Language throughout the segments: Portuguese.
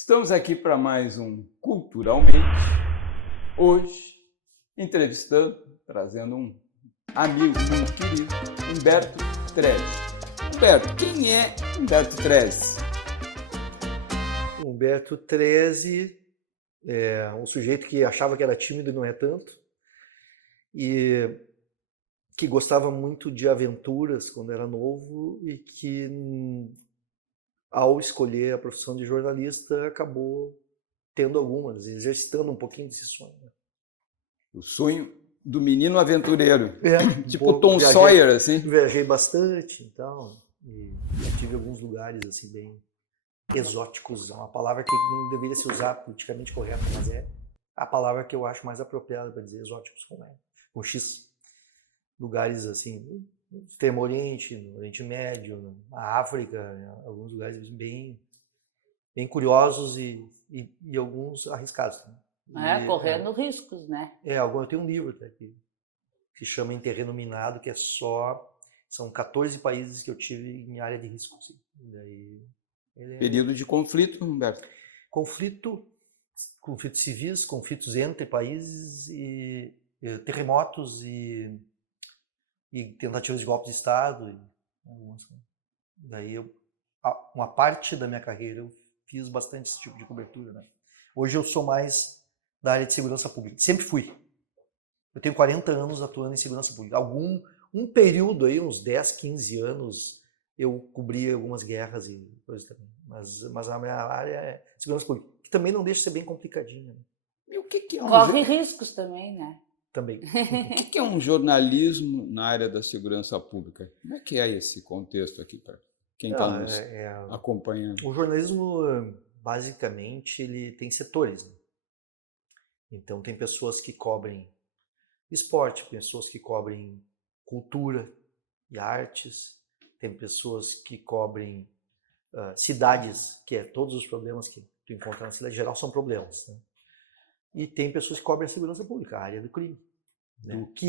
Estamos aqui para mais um Culturalmente. Hoje, entrevistando, trazendo um amigo muito querido, Humberto Trezi. Humberto, quem é Humberto Trezi? Humberto Trezi é um sujeito que achava que era tímido e não é tanto, e que gostava muito de aventuras quando era novo e que, ao escolher a profissão de jornalista, acabou tendo algumas, exercitando um pouquinho desse sonho. O sonho do menino aventureiro. Tipo pouco, Tom Sawyer, assim. Viajei bastante e tal, e tive alguns lugares assim bem exóticos, é uma palavra que não deveria se usar politicamente correta, mas é a palavra que eu acho mais apropriada para dizer exóticos com X. Lugares assim, no Extremo Oriente, no Oriente Médio, na África, alguns lugares bem curiosos e alguns arriscados também. Correndo riscos, né? Eu tenho um livro que se chama Em Terreno Minado, que são 14 países que eu tive em área de risco. Assim. Período de conflito, Humberto. Conflitos civis, conflitos entre países, e terremotos e tentativas de golpe de Estado. Daí uma parte da minha carreira eu fiz bastante esse tipo de cobertura. Né? Hoje eu sou mais da área de segurança pública. Sempre fui. Eu tenho 40 anos atuando em segurança pública. Um período aí, uns 10, 15 anos, eu cobri algumas guerras e coisas também. Mas a minha área é segurança pública, que também não deixa de ser bem complicadinha. Né? E o que é Corre riscos também, né? Também. O que é um jornalismo na área da segurança pública? Como é que é esse contexto aqui para quem está nos acompanhando? O jornalismo, basicamente, ele tem setores. Né? Então, tem pessoas que cobrem esporte, pessoas que cobrem cultura e artes, tem pessoas que cobrem cidades, que é todos os problemas que tu encontra na cidade, em geral são problemas. Né? E tem pessoas que cobrem a segurança pública, a área do crime. Né? O que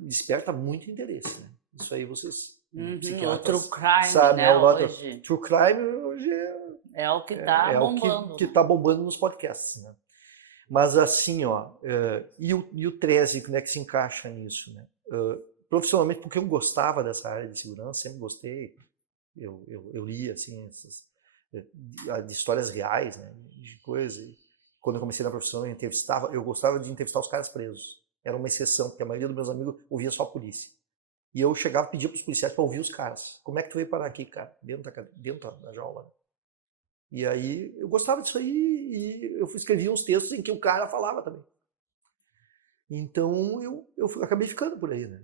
desperta muito interesse. Né? Isso aí vocês, psiquiatras, o true crime, sabem. né, hoje. True crime hoje é o que está bombando. O que está bombando nos podcasts. Né? Mas assim, e o Trezi, como é que se encaixa nisso? Né? Profissionalmente, porque eu gostava dessa área de segurança, sempre gostei. Eu li assim, de histórias reais, né, de coisas. Quando eu comecei na profissão, eu gostava de entrevistar os caras presos. Era uma exceção, porque a maioria dos meus amigos ouvia só a polícia. E eu chegava e pedia para os policiais para ouvir os caras. Como é que tu veio parar aqui, cara? Dentro da jaula. E aí eu gostava disso aí e eu escrevia uns textos em que o cara falava também. Então eu acabei ficando por aí, né?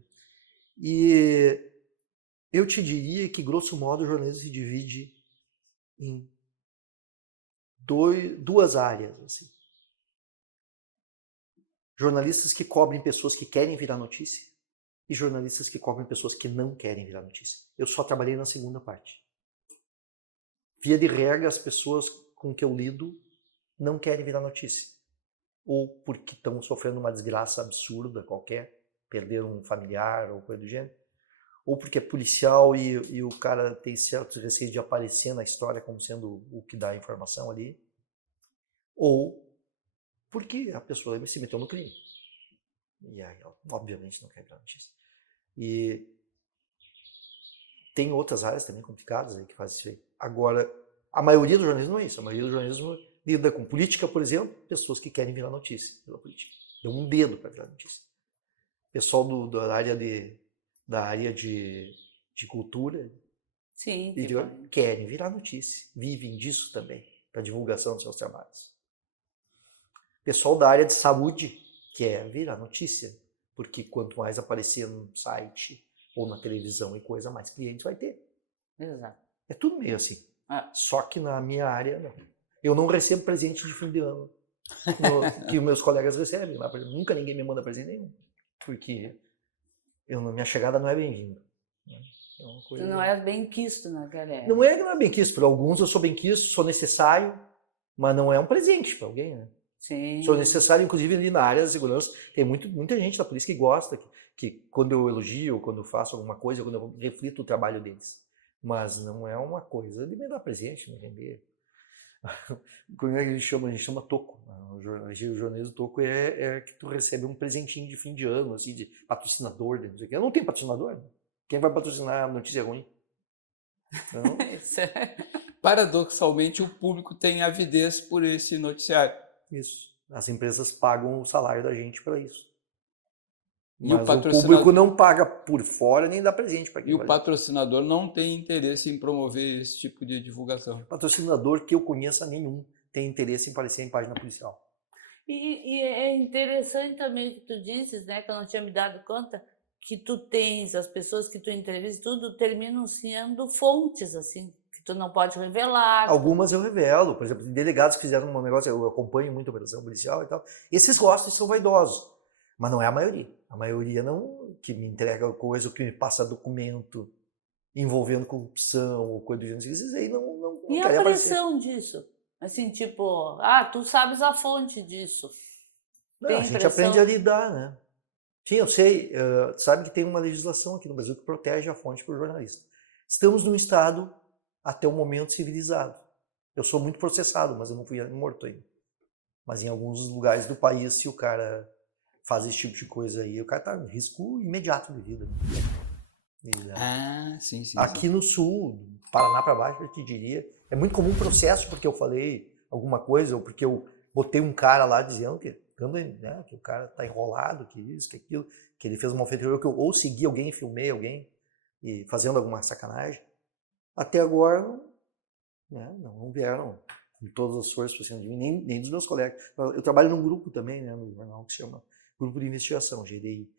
E eu te diria que, grosso modo, o jornalismo se divide em duas áreas. Assim. Jornalistas que cobrem pessoas que querem virar notícia e jornalistas que cobrem pessoas que não querem virar notícia. Eu só trabalhei na segunda parte. Via de regra, as pessoas com que eu lido não querem virar notícia. Ou porque estão sofrendo uma desgraça absurda qualquer, perderam um familiar ou coisa do gênero. Ou porque é policial e o cara tem certos receios de aparecer na história como sendo o que dá a informação ali. Ou porque a pessoa se meteu no crime. E aí, obviamente, não quer virar notícia. E tem outras áreas também complicadas aí que fazem isso aí. Agora, a maioria do jornalismo não é isso. A maioria do jornalismo lida com política, por exemplo, pessoas que querem virar notícia pela política. Deu um dedo para virar notícia. Pessoal da área de cultura, Sim, querem virar notícia, vivem disso também, para divulgação dos seus trabalhos. Pessoal da área de saúde quer virar notícia, porque quanto mais aparecer no site ou na televisão e coisa, mais clientes vai ter. Exato. É tudo meio assim. Só que na minha área, não. Eu não recebo presente de fim de ano que os meus colegas recebem. Nunca ninguém me manda presente nenhum, porque minha chegada não é bem-vinda. Tu não é bem quisto naquela época. Não é bem quisto. Para alguns eu sou bem quisto, sou necessário, mas não é um presente para alguém. Né? Sim. Sou necessário, inclusive, ali na área da segurança. Tem muita gente da polícia que gosta, que quando eu elogio, quando eu faço alguma coisa, quando eu reflito o trabalho deles. Mas não é uma coisa de me dar presente, me vender. Como é que a gente chama? A gente chama toco. O jornalismo toco é que tu recebe um presentinho de fim de ano, assim, de patrocinador, não sei o quê. Eu não tenho patrocinador. Quem vai patrocinar a notícia ruim? Então, Paradoxalmente, o público tem avidez por esse noticiário. isso. As empresas pagam o salário da gente para isso. E o Mas o patrocinador- público não paga por fora nem dá presente para quem E o faz patrocinador não tem interesse em promover esse tipo de divulgação. isso. Patrocinador que eu conheça nenhum tem interesse em aparecer em página policial. E é interessante também o que tu dizes, né, que eu não tinha me dado conta, que tu tens, as pessoas que tu entrevistas, tudo terminam sendo fontes, assim, que tu não pode revelar. Algumas eu revelo, por exemplo, delegados que fizeram um negócio, eu acompanho muito a operação policial e tal, esses gostam e são vaidosos, mas não é a maioria. A maioria não, que me entrega coisa, ou que me passa documento envolvendo corrupção ou coisa do gênero, esses aí não E a querem aparecer. pressão disso? Assim, tipo, tu sabes a fonte disso. Não, Tem a gente pressão. aprende a lidar, né? Sim, eu sei, sabe que tem uma legislação aqui no Brasil que protege a fonte para o jornalista. Estamos num estado, até o momento, civilizado. Eu sou muito processado, mas eu não fui morto ainda. Mas em alguns lugares do país, se o cara faz esse tipo de coisa aí, o cara está em risco imediato de vida. Sim. Aqui no sul, Paraná para baixo, eu te diria, é muito comum processo porque eu falei alguma coisa ou porque eu botei um cara lá dizendo que o cara tá enrolado, que isso, que aquilo, que ele fez uma ofensa, que eu ou segui alguém, filmei alguém e fazendo alguma sacanagem. Até agora, não vieram com todas as forças para cima de mim, nem dos meus colegas. Eu trabalho num grupo também, né, no jornal que se chama Grupo de Investigação, GDI.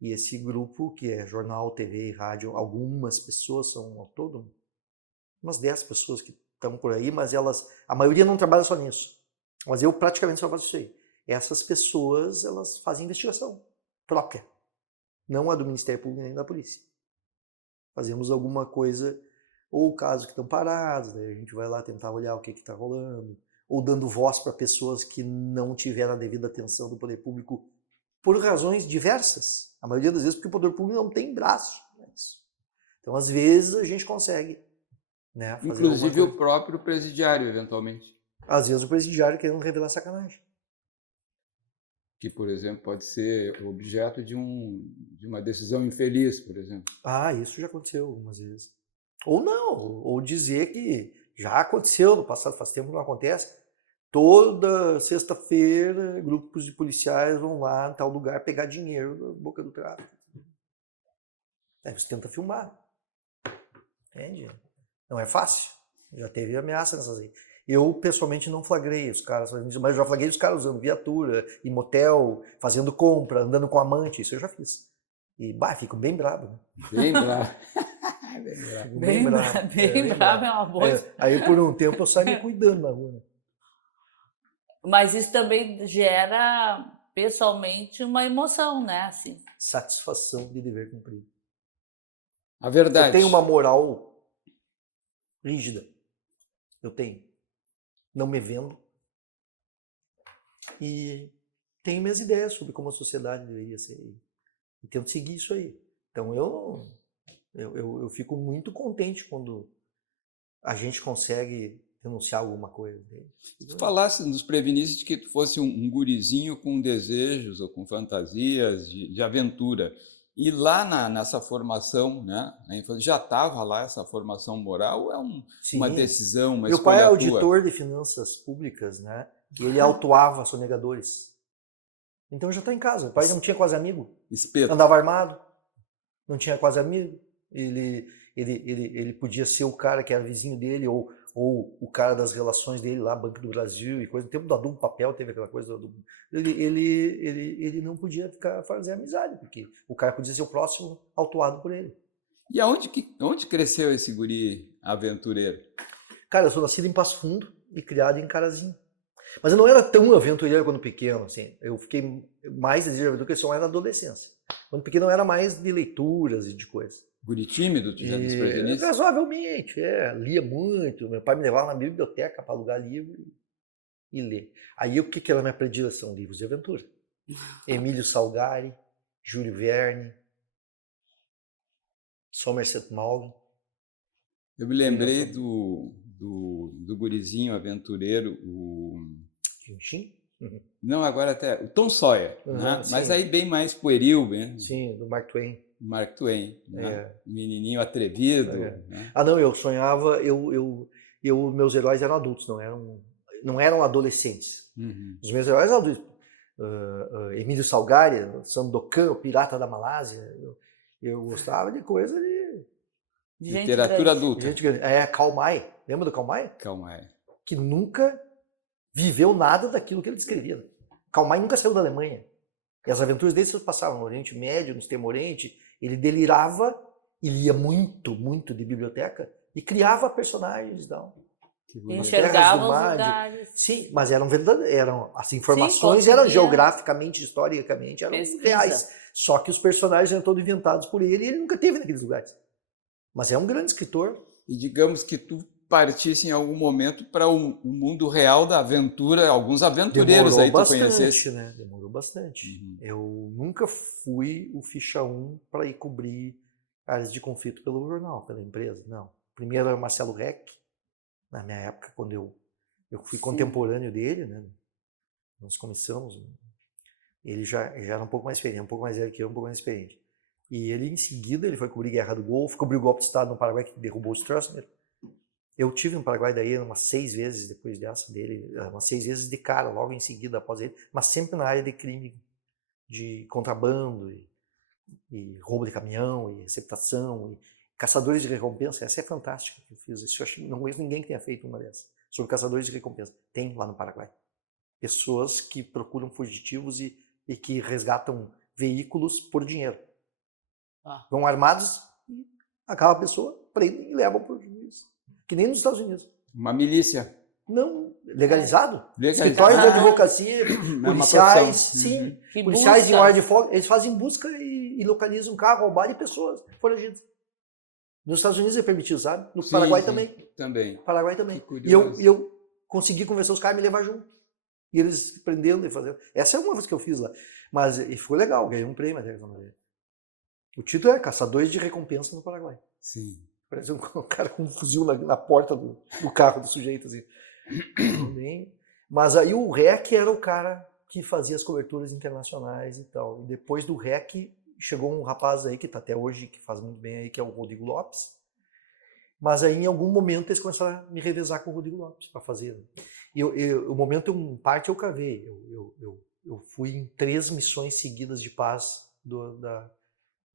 E esse grupo, que é jornal, TV e rádio, algumas pessoas são ao todo, umas 10 pessoas que estão por aí, mas a maioria não trabalha só nisso. Mas eu praticamente só faço isso aí. Essas pessoas, elas fazem investigação própria, não a do Ministério Público nem da polícia. Fazemos alguma coisa, ou casos que estão parados, daí a gente vai lá tentar olhar o que está rolando, ou dando voz para pessoas que não tiveram a devida atenção do poder público por razões diversas. A maioria das vezes porque o poder público não tem braço. Então, às vezes, a gente consegue, né, fazer Inclusive o próprio presidiário, eventualmente. Às vezes o presidiário querendo revelar sacanagem. Que, por exemplo, pode ser objeto de uma decisão infeliz, por exemplo. Isso já aconteceu algumas vezes. Ou não, ou dizer que já aconteceu no passado, faz tempo que não acontece. Toda sexta-feira, grupos de policiais vão lá em tal lugar pegar dinheiro da boca do tráfico. Aí você tenta filmar. Entende? Não é fácil. Já teve ameaça nessas aí. Eu, pessoalmente, não flagrei os caras, mas já flagrei os caras usando viatura, em motel, fazendo compra, andando com amante, isso eu já fiz. E, fico bem brabo. Né? Bem bravo. Bem bravo é uma boa. Aí, por um tempo, eu saio me cuidando na rua. Né? Mas isso também gera, pessoalmente, uma emoção, né? Assim. Satisfação de dever cumprido. A verdade. Eu tenho uma moral rígida. Eu tenho. Não me vendo. E tenho minhas ideias sobre como a sociedade deveria ser. E tento seguir isso aí. Então eu fico muito contente quando a gente consegue denunciar alguma coisa. Se tu falasse, nos prevenisse de que tu fosse um gurizinho com desejos ou com fantasias de aventura. E lá nessa formação, né, já estava lá essa formação moral ou é uma decisão, uma Meu pai é escolha auditor de finanças públicas, né? E ele autuava sonegadores. Então já está em casa. O pai não tinha quase amigo. Espeto. Andava armado. Não tinha quase amigo. Ele podia ser o cara que era vizinho dele ou o cara das relações dele lá, Banco do Brasil e coisa. No tempo do Adum Papel teve aquela coisa do ele não podia fazer amizade, porque o cara podia ser o próximo autuado por ele. E onde cresceu esse guri aventureiro? Cara, eu sou nascido em Passo Fundo e criado em Carazinho. Mas eu não era tão aventureiro quando pequeno, assim. Eu fiquei mais de aventura que eu sou mais na adolescência. Quando pequeno eu era mais de leituras e de coisas. Guri tímido, tu já desprevenisse? Razoavelmente, lia muito. Meu pai me levava na biblioteca para alugar livro e ler. Aí o que era a minha predileção? Livros de aventura. Emílio Salgari, Júlio Verne, Somerset Maugham. Eu me lembrei do gurizinho aventureiro, Tintim? não, agora até o Tom Sawyer, né? Mas sim. aí bem mais pueril, né? Sim, do Mark Twain. Mark Twain, né? É. Menininho atrevido, É. né? Ah, não, eu sonhava, meus heróis eram adultos, não eram adolescentes. Uhum. Os meus heróis eram adultos. Emílio Salgari, Sandokan, o Pirata da Malásia. Eu gostava de coisa de De gente Literatura grande. adulta. gente grande. Karl May, lembra do Karl May? Calma aí. Que nunca viveu nada daquilo que ele descrevia. Karl May nunca saiu da Alemanha. E as aventuras dele se passavam no Oriente Médio, no Extremo Oriente. Ele delirava, e lia muito, muito de biblioteca e criava personagens. Não. Enxergava os mar, lugares. Sim, mas eram verdadeiros. As informações conseguia. eram geograficamente, historicamente, eram Pesquisa. reais. Só que os personagens eram todos inventados por ele e ele nunca teve naqueles lugares. Mas é um grande escritor. E digamos que tu partisse em algum momento para o mundo real da aventura, alguns aventureiros Demorou aí tu bastante, conhecesse. né? Demorou bastante. Uhum. Eu nunca fui o ficha 1 para ir cobrir áreas de conflito pelo jornal, pela empresa. Não. Primeiro era o Marcelo Reck, na minha época, quando eu fui contemporâneo dele, né? Nós começamos. Ele já era um pouco mais experiente, um pouco mais velho que eu, um pouco mais experiente. E ele, em seguida, ele foi cobrir Guerra do Golfo, cobriu o golpe de Estado no Paraguai, que derrubou o Stroessner. Eu tive no Paraguai daí umas 6 vezes depois dessa dele, umas 6 vezes de cara, logo em seguida após ele, mas sempre na área de crime, de contrabando e roubo de caminhão e receptação e caçadores de recompensa. Essa é fantástica que eu fiz. Isso eu acho, não conheço ninguém que tenha feito uma dessas. Sobre caçadores de recompensa. Tem lá no Paraguai. Pessoas que procuram fugitivos e que resgatam veículos por dinheiro. Vão armados e acaba a pessoa, prendem e levam para o juiz. Que nem nos Estados Unidos. Uma milícia. Não, legalizado. Legalizado. Escritórios de advocacia, policiais, sim. Que Policiais busca. em hora de folga, eles fazem busca e localizam carro roubado e pessoas foragidas. Nos Estados Unidos é permitido, sabe? No Paraguai também. Também. Paraguai também. Que curioso. E eu consegui convencer os caras a me levar junto. E eles prendendo e fazendo. Essa é uma coisa que eu fiz lá. Mas e foi legal, ganhei um prêmio até. O título é Caçadores de Recompensa no Paraguai. Sim. Parece um cara com um fuzil na porta do carro do sujeito, assim. Mas aí o REC era o cara que fazia as coberturas internacionais e tal. E depois do REC chegou um rapaz aí que está até hoje, que faz muito bem aí, que é o Rodrigo Lopes. Mas aí em algum momento eles começaram a me revezar com o Rodrigo Lopes para fazer. E o momento, parte eu cavei. Eu fui em 3 missões seguidas de paz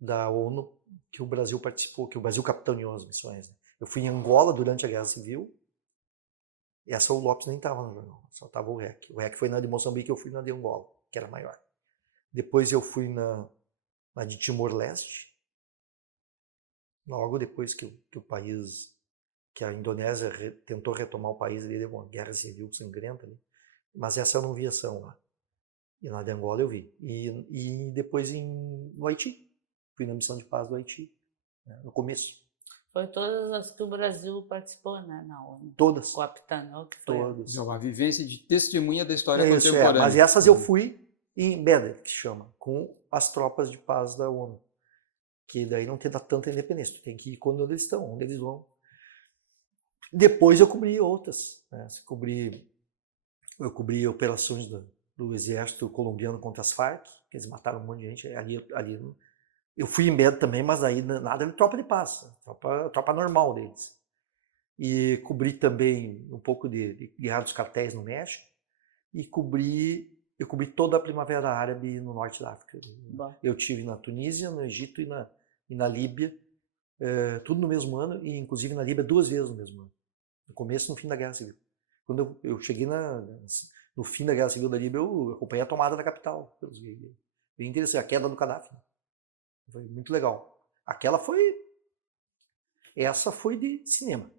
da ONU que o Brasil participou, que o Brasil capitaneou as missões. Né? Eu fui em Angola durante a Guerra Civil. E essa o Lopes nem estava no jornal, só estava o REC. O REC foi na de Moçambique, eu fui na de Angola, que era maior. Depois eu fui na de Timor-Leste, logo depois que o país, que a Indonésia tentou retomar o país, ali deu uma guerra civil sangrenta, né? Mas essa eu não vi ação lá. E na de Angola eu vi. E depois no Haiti, fui na missão de paz do Haiti, né, no começo. Foi todas as que o Brasil participou, né, na ONU. Todas. Capitaneou, que foi. Todas. É uma vivência de testemunha da história Isso, contemporânea. mas essas eu fui em Beder, que chama, com as tropas de paz da ONU. Que daí não tem tanta independência, tu tem que ir quando eles estão, onde eles vão. Depois eu cobri outras. Né? Eu cobri operações do exército colombiano contra as Farc, que eles mataram um monte de gente. Ali eu fui em Beder também, mas aí nada de tropa de paz, tropa normal deles. E cobri também um pouco de guerra dos cartéis no México. E eu cobri toda a Primavera Árabe no norte da África. Bom. Eu estive na Tunísia, no Egito e na Líbia, tudo no mesmo ano, e inclusive na Líbia 2 vezes no mesmo ano. No começo e no fim da Guerra Civil. Quando eu cheguei no fim da Guerra Civil da Líbia, eu acompanhei a tomada da capital. Bem interessante, a queda do Gaddafi. Foi muito legal. Essa foi de cinema.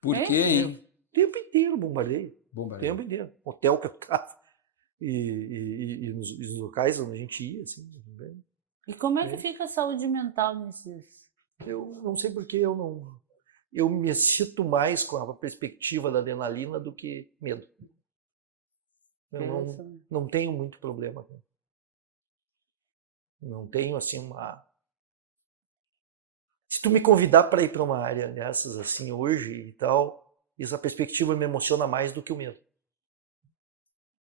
Por quê, hein? O tempo inteiro bombardeio. Bombardeio. O tempo inteiro. Hotel que eu ficava. E nos locais onde a gente ia, assim. E como é que fica a saúde mental nesses? Eu não sei porque eu me excito mais com a perspectiva da adrenalina do que medo. Eu não tenho muito problema. Não tenho assim Se tu me convidar para ir para uma área dessas assim hoje e tal, Essa perspectiva me emociona mais do que o medo.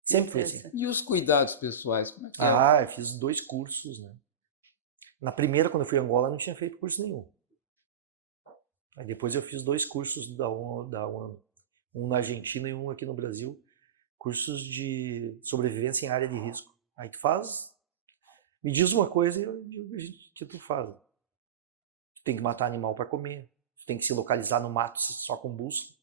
Sempre foi assim. E os cuidados pessoais, como é que é? Ah, eu fiz 2 cursos, né? Na primeira, quando eu fui a Angola, eu não tinha feito curso nenhum. Aí depois eu fiz 2 cursos um na Argentina e um aqui no Brasil, cursos de sobrevivência em área de risco. Aí tu faz, me diz uma coisa e eu digo que tu faz. Tu tem que matar animal para comer, tu tem que se localizar no mato só com bússola,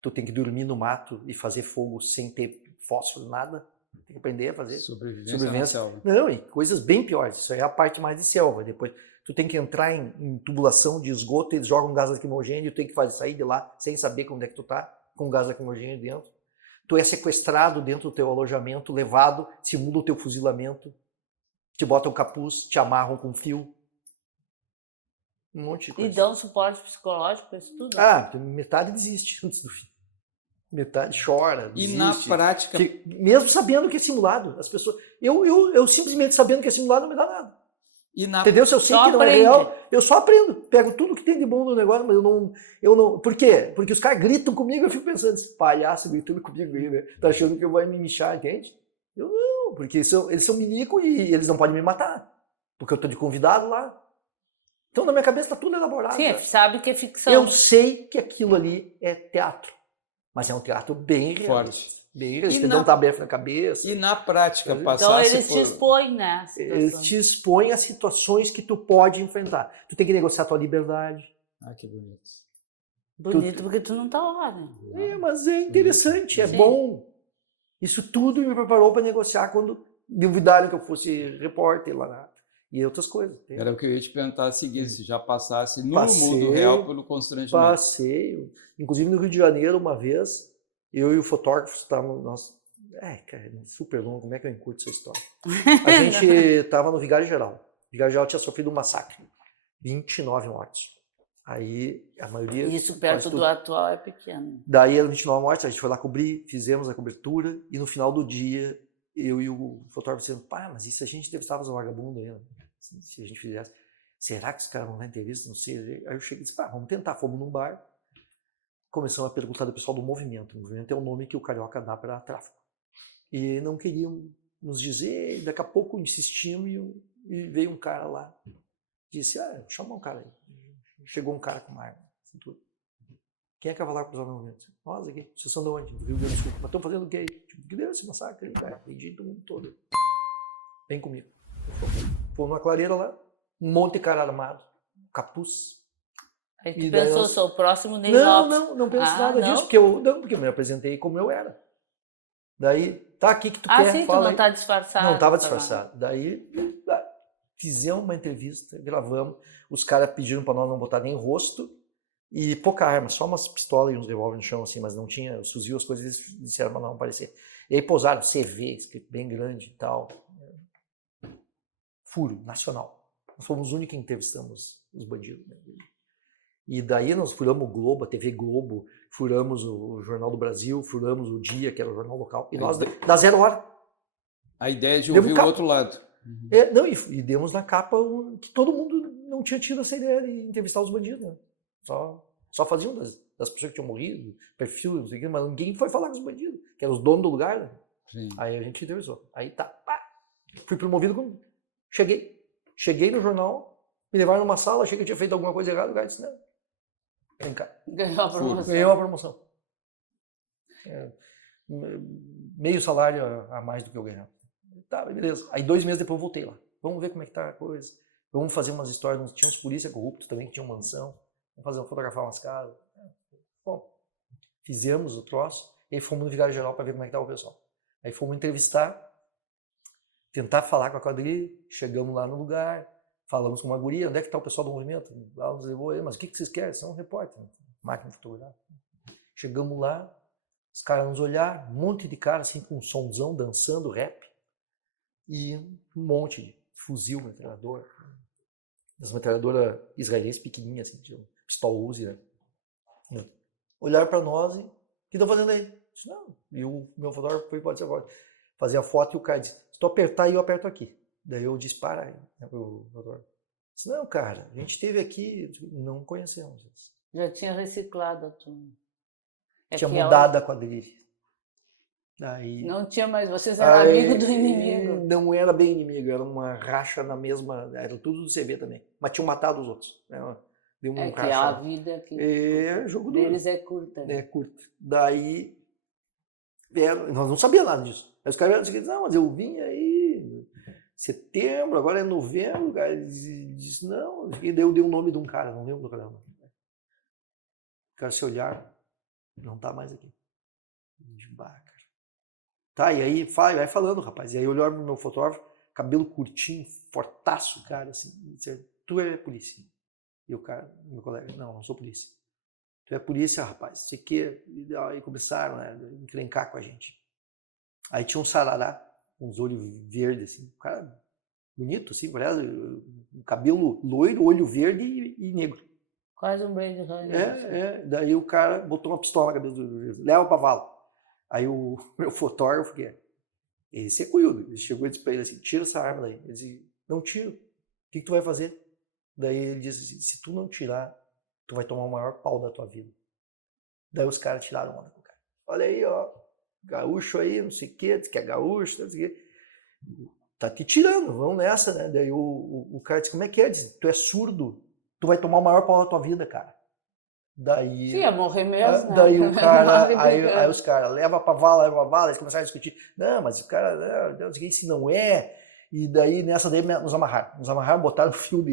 tu tem que dormir no mato e fazer fogo sem ter fósforo, nada. Tem que aprender a fazer Sobrevivência na selva. Não, e coisas bem piores. Isso aí é a parte mais de selva. Depois tu tem que entrar em tubulação de esgoto, eles jogam gás lacrimogêneo, tu tem que sair de lá sem saber onde é que tu tá, com gás lacrimogêneo dentro. Tu é sequestrado dentro do teu alojamento, levado, simula o teu fuzilamento, te botam capuz, te amarram com fio. Um monte de coisa. E dão suporte psicológico para isso tudo? Ah, metade desiste antes do fim. Metade chora, E desiste. na prática... Mesmo sabendo que é simulado, as pessoas... Eu simplesmente sabendo que é simulado não me dá nada. Entendeu? Se eu sei que não é real, eu só aprendo. Pego tudo que tem de bom no negócio, mas eu não... Por quê? Porque os caras gritam comigo, eu fico pensando, esse palhaço gritando comigo aí, né? Tá achando que eu vou me mexer, entende? Eu não, porque eles são milico e eles não podem me matar. Porque eu tô de convidado lá. Então na minha cabeça tá tudo elaborado. Sim, sabe que é ficção. Eu sei que aquilo ali é teatro. Mas é um teatro bem realista. Forte. Bem realista. Dá um tabefe na cabeça. E na prática, Então, passar... Então eles te expõem, né? Eles te expõem a situações que tu pode enfrentar. Tu tem que negociar a tua liberdade. Ah, que bonito. Bonito porque tu não tá lá, né? É, mas é interessante, é Sim. bom. Isso tudo me preparou para negociar quando duvidaram que eu fosse repórter lá e outras coisas. Era o que eu ia te perguntar a seguir, se já passasse no Passei, mundo real pelo constrangimento. Passeio. Inclusive no Rio de Janeiro, uma vez, eu e o fotógrafo estávamos... cara, é super longo, como é que eu encurto essa história? A gente estava no Vigário Geral. O Vigário Geral tinha sofrido um massacre. 29 mortos. Aí a maioria... Isso perto do atual é pequeno. Daí eram 29 mortos, a gente foi lá cobrir, fizemos a cobertura e no final do dia eu e o fotógrafo dizendo, pá, mas e se a gente entrevistava os vagabundos aí, né? Se a gente fizesse, será que os caras vão dar entrevista? Não sei. Aí eu cheguei e disse, pá, vamos tentar. Fomos num bar, começamos a perguntar do pessoal do movimento. O movimento é o nome que o carioca dá para tráfico. E não queriam nos dizer, daqui a pouco insistimos e veio um cara lá, disse, chama um cara aí. Chegou um cara com uma arma, cintura. Quem é que vai falar com o pessoal do movimento? Nós aqui, vocês são de onde? Do Rio Grande do Sul. Mas estão fazendo o quê aí? Tipo, que deu esse massacre aí, cara? Tem gente do mundo todo. Vem comigo. Fomos numa clareira lá, um monte de cara armado, capuz. Aí tu pensou, sou o próximo Ney Lopes. Não penso nada disso, porque eu me apresentei como eu era. Daí, tá aqui que tu quer, sim, fala tu não aí. tá disfarçado. Não estava disfarçado. Daí, fizemos uma entrevista, gravamos, os caras pediram para nós não botar nem rosto e pouca arma, só umas pistolas e uns revólver no chão, assim, mas não tinha, os fuzil, as coisas, eles disseram para não aparecer. E aí pousaram CV, escrito bem grande e tal. Furo, nacional. Nós fomos os únicos que entrevistamos os bandidos. Né? E daí nós furamos o Globo, a TV Globo, furamos o Jornal do Brasil, furamos o Dia, que era o jornal local, e nós, da 0 hora. A ideia de ouvir o outro lado. E demos na capa que todo mundo não tinha tido essa ideia de entrevistar os bandidos, né? Só faziam das pessoas que tinham morrido, perfil, não sei o quê, mas ninguém foi falar com os bandidos, que eram os donos do lugar, né? Sim. Aí a gente entrevistou. Aí tá, pá, fui promovido com... Cheguei no jornal, me levaram numa sala, achei que eu tinha feito alguma coisa errada, o cara disse, não, vem cá. Ganhou a promoção. Ganhou a promoção. Meio salário a mais do que eu ganhava. Tá, beleza. Aí 2 meses depois eu voltei lá. Vamos ver como é que tá a coisa. Vamos fazer umas histórias. Tinha uns polícia corruptos também que tinham mansão. Vamos fotografar umas casas. Bom, fizemos o troço. E aí fomos no Vigário Geral para ver como é que estava o pessoal. Aí fomos entrevistar, tentar falar com a quadrilha. Chegamos lá no lugar, falamos com uma guria. Onde é que está o pessoal do movimento? Lá nos levou aí, mas o que vocês querem? São repórter, máquina fotográfica. Chegamos lá, os caras nos olharam, um monte de cara assim com um somzão, dançando rap. E um monte de fuzil, metralhadora. As metralhadoras israelenses pequenininhas, assim, tinham pistola Uzi, né? Olharam para nós e o que estão fazendo aí? Disse, não. E o meu fotógrafo foi pode ser agora. Fazer a foto e o cara disse, se tu apertar aí, eu aperto aqui. Daí eu disse, para aí. O fotógrafo disse, não, cara, a gente esteve aqui, não conhecemos. Já tinha reciclado a turma. Tinha que mudado a quadrilha. Daí, não tinha mais, vocês eram amigos do aí, inimigo. não era bem inimigo, era uma racha na mesma. Era tudo do CV também. Mas tinham matado os outros. Né? Deu um Que racha a lá. vida que É jogo duro. deles é curta. É curto. Daí, nós não sabíamos nada disso. Aí os caras disseram, não, mas eu vim aí setembro, agora é novembro. O cara disse, não. E deu o nome de um cara, não lembro do cara. Os caras se olharam, não tá mais aqui. De cara. Tá, e aí vai falando, rapaz. E aí eu olhava pro meu fotógrafo, cabelo curtinho, fortaço, cara, assim. Disse, tu é polícia. E o cara, meu colega, não sou polícia. Tu é polícia, rapaz. Sei que. Aí começaram a encrencar com a gente. Aí tinha um sarará, uns olhos verdes, assim. Um cara bonito, assim, parece. Um cabelo loiro, olho verde e negro. Quase um Blade Runner. Daí o cara botou uma pistola na cabeça do leva pra vala. Aí o meu fotógrafo, esse é cunhudo, ele chegou e disse pra ele assim, tira essa arma daí. Ele disse, não tiro. O que tu vai fazer? Daí ele disse assim, se tu não tirar, tu vai tomar o maior pau da tua vida. Daí os caras tiraram onda com o cara. Olha aí, ó, gaúcho aí, não sei o que, diz que é gaúcho, não sei o que. Tá te tirando, vamos nessa, né? Daí o cara disse, como é que é? Diz, tu é surdo, tu vai tomar o maior pau da tua vida, cara. Daí, sim, ia morrer mesmo. Daí né? o cara, aí os caras, leva pra vala, eles começaram a discutir. Não, mas o cara, não sei se não é. E daí, nessa daí, nos amarraram, botaram fio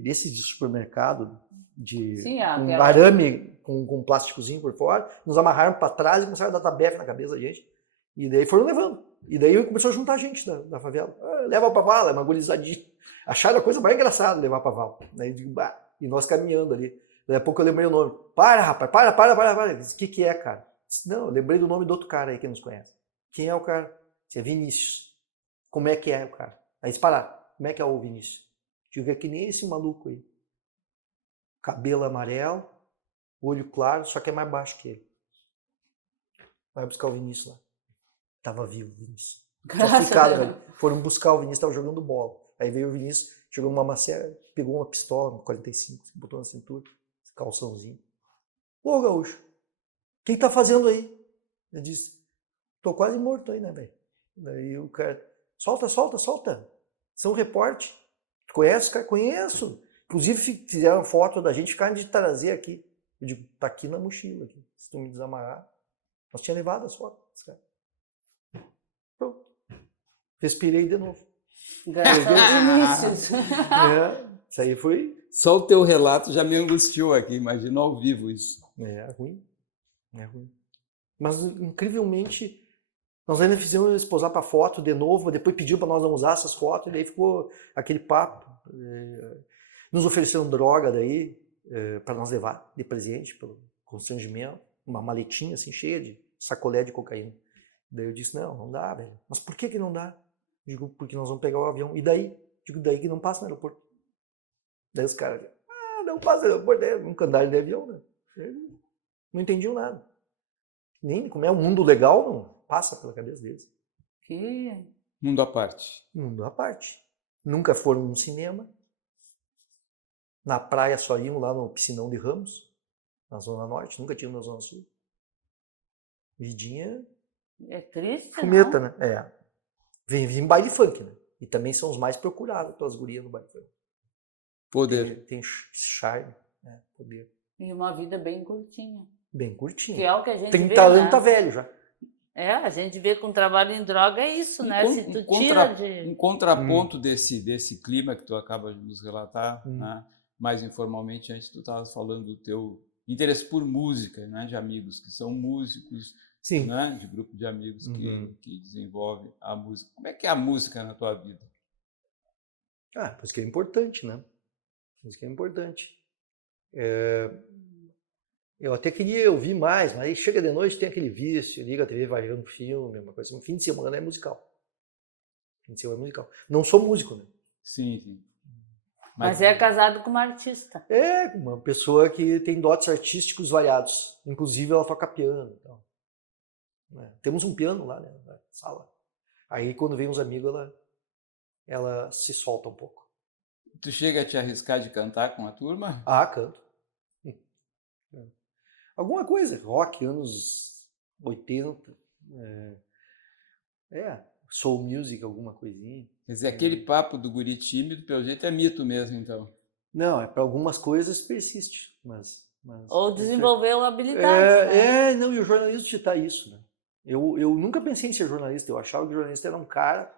desses de supermercado, Sim, com arame, com um plásticozinho por fora, nos amarraram pra trás e começaram a dar tabefe na cabeça da gente. E daí foram levando. E daí começou a juntar gente da favela. Leva pra vala, é uma gurizadinha. Acharam a coisa mais engraçada levar pra vala. Daí eu digo, bah. E nós caminhando ali. Daqui a pouco eu lembrei o nome. Para, rapaz, para. O que é, cara? Não, eu lembrei do nome do outro cara aí que nos conhece. Quem é o cara? É Vinícius. Como é que é o cara? Aí eles pararam. Como é que é o Vinícius? Digo, é que nem esse maluco aí. Cabelo amarelo, olho claro, só que é mais baixo que ele. Vai buscar o Vinícius lá. Tava vivo o Vinícius. Só ficado, velho. Foram buscar o Vinícius, tava jogando bola. Aí veio o Vinícius, chegou numa macera, pegou uma pistola, uma 45, botou na cintura, calçãozinho. Ô, gaúcho, o que tá fazendo aí? Ele disse, tô quase morto aí, né, velho? Daí o cara, solta. São repórter. Tu conhece, cara? Conheço. Inclusive fizeram foto da gente, ficaram de trazer aqui. Eu digo, tá aqui na mochila, aqui. Se tu me desamarrar. Nós tínhamos levado as fotos, cara. Pronto. Respirei de novo. Graças a Vinícius. Isso aí foi... Só o teu relato já me angustiou aqui, imagina ao vivo isso. É ruim. Mas, incrivelmente, nós ainda fizemos eles posar para foto de novo, depois pediu para nós não usar essas fotos, e daí ficou aquele papo. Nos ofereceram droga daí, para nós levar de presente, pelo constrangimento, uma maletinha assim, cheia de sacolé de cocaína. Daí eu disse, não dá, velho. Mas por que não dá? Digo, porque nós vamos pegar o avião. E daí? Digo, daí que não passa no aeroporto. Daí os caras, não passa no aeroporto, nunca andaram de avião, né? Não entendiam nada. Nem como é um mundo legal, não passa pela cabeça deles. Que... Mundo à parte. Mundo à parte. Nunca foram num cinema. Na praia só iam lá no Piscinão de Ramos, na Zona Norte, nunca tinham na Zona Sul. Vidinha... É triste, fumeta, não? né? Vem em baile funk, né? E também são os mais procurados pelas gurias no baile funk. Poder. Tem charme, né? Poder. E uma vida bem curtinha. Bem curtinha. Que é o que a gente 30 vê, anos né? tá velho já. A gente vê com trabalho em droga é isso, né? Se tu tira de... Um contraponto desse clima que tu acaba de nos relatar, né? Mais informalmente, antes tu estavas falando do teu interesse por música, né? De amigos que são músicos, Sim. Né? De grupo de amigos que desenvolvem a música. Como é que é a música na tua vida? Por isso que é importante, né? Por isso que é importante. Eu até queria ouvir mais, mas aí chega de noite, tem aquele vício, liga a TV, vai ver um filme, uma coisa assim. Fim de semana é musical. Não sou músico, né? Sim. Mas é casado com uma artista. Uma pessoa que tem dotes artísticos variados. Inclusive, ela toca piano. Então. Temos um piano lá, né, na sala. Aí, quando vem uns amigos, ela se solta um pouco. Tu chega a te arriscar de cantar com a turma? Canto. Alguma coisa, rock, anos 80, soul music, alguma coisinha. Quer dizer, aquele papo do guri tímido, pelo jeito, é mito mesmo, então. Não, para algumas coisas persiste, mas Ou desenvolveu habilidades, né? não, e o jornalismo te dá isso, né? Eu nunca pensei em ser jornalista, eu achava que o jornalista era um cara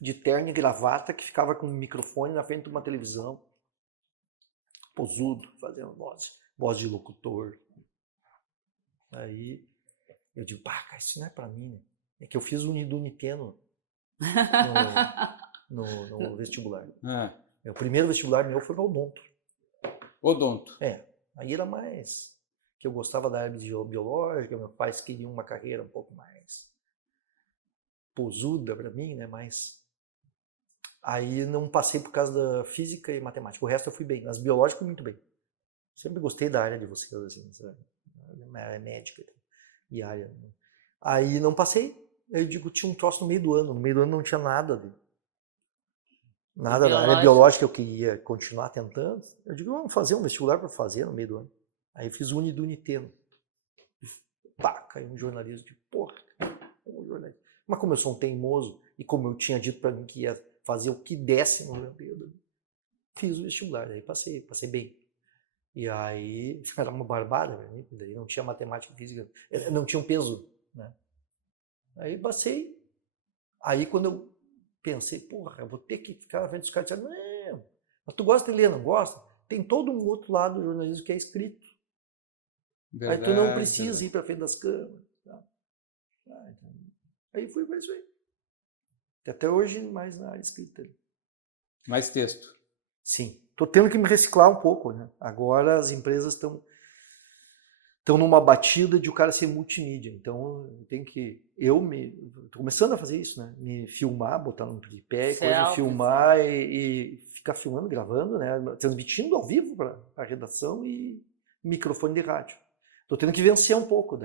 de terno e gravata que ficava com um microfone na frente de uma televisão, posudo, fazendo voz de locutor. Aí eu digo, cara, isso não é para mim, né? É que eu fiz o Uniduniteno no vestibular. O primeiro vestibular meu foi para odonto. Odonto. Aí era mais que eu gostava da área biológica, meus pais queriam uma carreira um pouco mais posuda para mim, né? Aí não passei por causa da física e matemática. O resto eu fui bem. Nas biológicas, muito bem. Sempre gostei da área de vocês, assim, na área médica e área. Aí não passei. Eu digo, tinha um troço no meio do ano. No meio do ano não tinha nada da área biológica eu queria continuar tentando. Eu digo, vamos fazer um vestibular para fazer no meio do ano. Aí fiz o Uniduniteno. Caiu um jornalismo de um jornalista. Mas como eu sou um teimoso e como eu tinha dito para mim que ia fazer o que desse no meu dedo, fiz o vestibular. Aí passei bem. E aí era uma barbada para mim, daí não tinha matemática e física, não tinha um peso, né? Aí passei. Aí quando eu pensei, eu vou ter que ficar na frente dos caras, disseram, não, mas tu gosta de ler, não gosta? Tem todo um outro lado do jornalismo que é escrito. Verdade, aí tu não precisa ir para frente das câmeras. Tá? Aí fui para isso aí. Até hoje, mais na área escrita. Mais texto. Sim. Estou tendo que me reciclar um pouco, né? Agora as empresas estão numa batida de o cara ser multimídia. Então eu tenho que. Estou começando a fazer isso, né? Me filmar, botar no tripé, filmar e ficar filmando, gravando, né? Transmitindo ao vivo para a redação e microfone de rádio. Estou tendo que vencer um pouco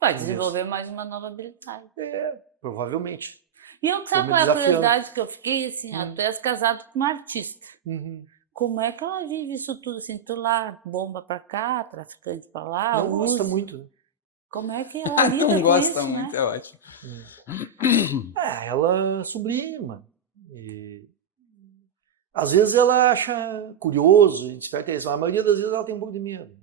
Vai desenvolver mais uma nova habilidade. Provavelmente. E eu sabe qual é a curiosidade que eu fiquei, assim, tu és casado com uma artista. Como é que ela vive isso tudo, assim, tu lá, bomba pra cá, traficante pra lá, não gosta muito, né? Como é que ela lida não com gosta isso, muito, né? É ótimo. Ela sublima. E às vezes ela acha curioso e desperta isso, mas a maioria das vezes ela tem um pouco de medo.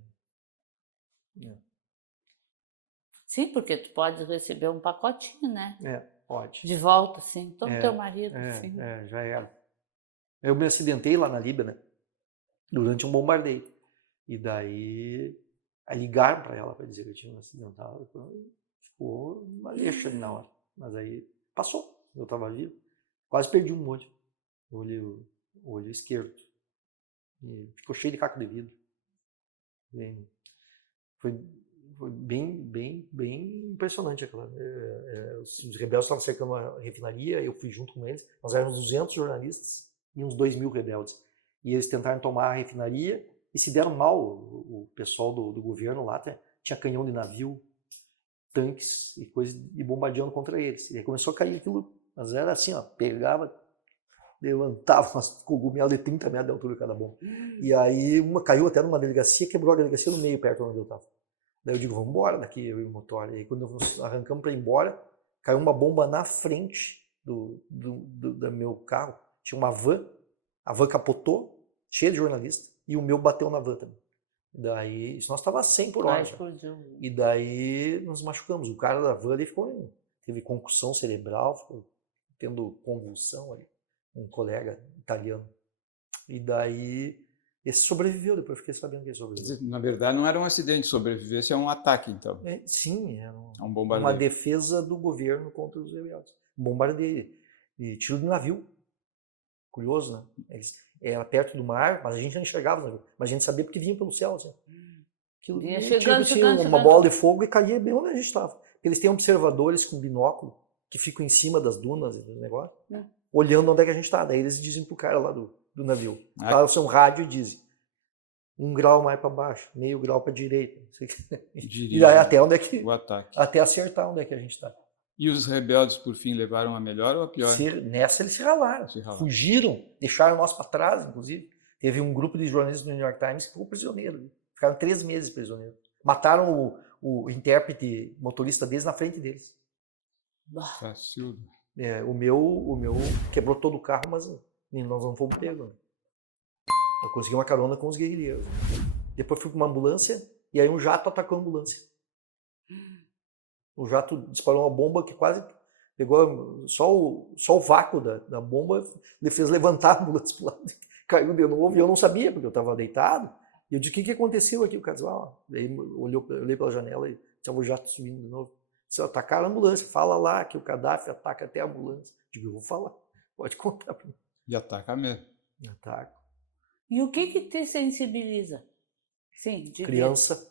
Sim, porque tu pode receber um pacotinho, né? Pode. De volta, assim, todo teu marido, assim. Já era. Eu me acidentei lá na Líbia, né? Durante um bombardeio. E daí ligaram para ela para dizer que eu tinha me acidentado. Ficou uma leixa ali na hora. Mas aí passou. Eu estava vivo. Quase perdi um monte. O olho esquerdo. E ficou cheio de caco de vidro. Foi bem impressionante aquela. Os rebeldes estavam cercando uma refinaria, eu fui junto com eles. Nós éramos 200 jornalistas e uns 2.000 rebeldes. E eles tentaram tomar a refinaria e se deram mal. O pessoal do governo lá tinha canhão de navio, tanques e coisas, e bombardeando contra eles. E aí começou a cair aquilo. Mas era assim, pegava, levantava umas cogumelos de 30 metros de altura cada bomba. E aí uma caiu até numa delegacia, quebrou a delegacia no meio, perto onde eu estava. Daí eu digo, vamos embora daqui, eu e o motor. E aí quando nós arrancamos para ir embora, caiu uma bomba na frente do meu carro. Tinha uma van, a van capotou, cheia de jornalistas, e o meu bateu na van também. Daí, nós estava a 100 por hora. E daí nos machucamos. O cara da van ali teve concussão cerebral, ficou tendo convulsão ali, um colega italiano. E daí esse sobreviveu, depois eu fiquei sabendo que ele sobreviveu. Na verdade, não era um acidente, sobrevivesse a um ataque, então. Sim, era um bombardeio. Uma defesa do governo contra os rebeldes. Bombardeio e tiro de navio. Curioso, né? Era perto do mar, mas a gente não enxergava os navios. Mas a gente sabia porque vinha pelo céu. Assim. Aquilo, chegando, uma bola de fogo e caía bem onde a gente estava. Eles têm observadores com binóculo que ficam em cima das dunas do negócio, olhando onde é que a gente está. Daí eles dizem pro cara lá do navio. Passam um rádio e dizem 1 grau mais para baixo, meio grau para direita. E daí até onde é que o ataque. Até acertar onde é que a gente está. E os rebeldes, por fim, levaram a melhor ou a pior? Nessa eles se ralaram. Fugiram, deixaram nós para trás, inclusive. Teve um grupo de jornalistas do New York Times que ficou prisioneiro. Ficaram 3 meses prisioneiros. Mataram o intérprete motorista deles na frente deles. Cacilda. O meu quebrou todo o carro, mas nós não fomos pegos. Eu consegui uma carona com os guerrilheiros. Depois fui para uma ambulância e aí um jato atacou a ambulância. O jato disparou uma bomba que quase pegou só o vácuo da bomba, ele fez levantar a ambulância para o lado, caiu de novo e eu não sabia porque eu estava deitado. E eu disse, o que aconteceu aqui? O cara disse, daí eu olhei pela janela e tinha o jato subindo de novo. Se atacaram a ambulância, fala lá que o Gaddafi ataca até a ambulância. Eu digo, eu vou falar, pode contar para mim. E ataca mesmo. Ataca. E o que te sensibiliza? Sim, de Criança,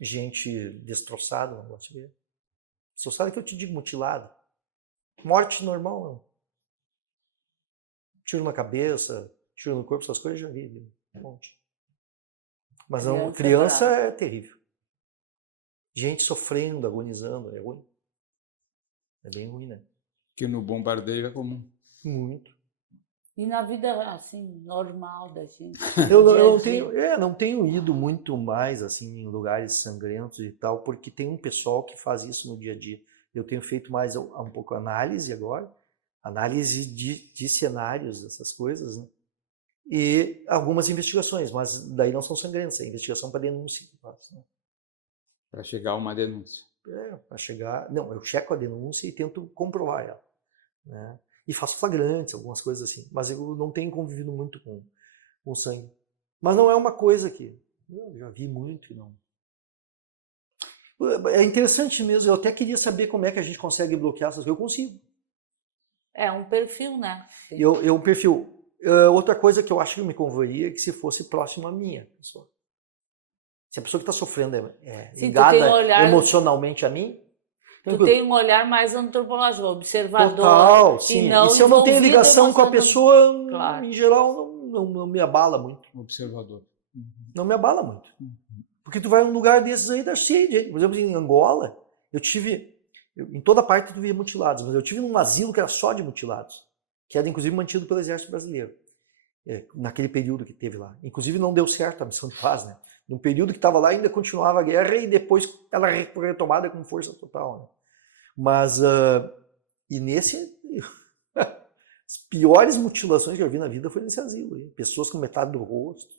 gente destroçada, não gosto de ver. Destroçada que eu te digo, mutilado. Morte normal, não. Tiro na cabeça, tiro no corpo, essas coisas eu já vi. Um monte. Mas não, criança é terrível. Gente sofrendo, agonizando, é ruim. É bem ruim, né? Que no bombardeio é comum. Muito. E na vida, assim, normal da gente? Eu não tenho ido muito mais, assim, em lugares sangrentos e tal, porque tem um pessoal que faz isso no dia a dia. Eu tenho feito mais um pouco análise agora, análise de cenários, dessas coisas, né? E algumas investigações, mas daí não são sangrentas, é investigação para denúncia. Né? Para chegar a uma denúncia. Para chegar... Não, eu checo a denúncia e tento comprovar ela. Né? E faço flagrantes, algumas coisas assim. Mas eu não tenho convivido muito com sangue. Mas não é uma coisa que... Eu já vi muito e não... É interessante mesmo, eu até queria saber como é que a gente consegue bloquear essas coisas. Eu consigo. É um perfil, né? Um perfil... outra coisa que eu acho que me convaria é que se fosse próximo à minha pessoa. Se a pessoa que está sofrendo é ligada emocionalmente a mim... Tu tem um olhar mais antropológico, observador. Total, sim. E se eu não tenho ligação com a pessoa, claro, em geral, não me abala muito. Observador. Não me abala muito. Porque tu vai num lugar desses aí, tá cheio de gente. Por exemplo, em Angola, em toda parte tu via mutilados, mas eu tive num asilo que era só de mutilados, que era inclusive mantido pelo Exército Brasileiro, naquele período que teve lá. Inclusive não deu certo a missão de paz, né? No período que estava lá ainda continuava a guerra e depois ela foi retomada com força total, né? Mas, e as piores mutilações que eu vi na vida foi nesse asilo. Aí. Pessoas com metade do rosto,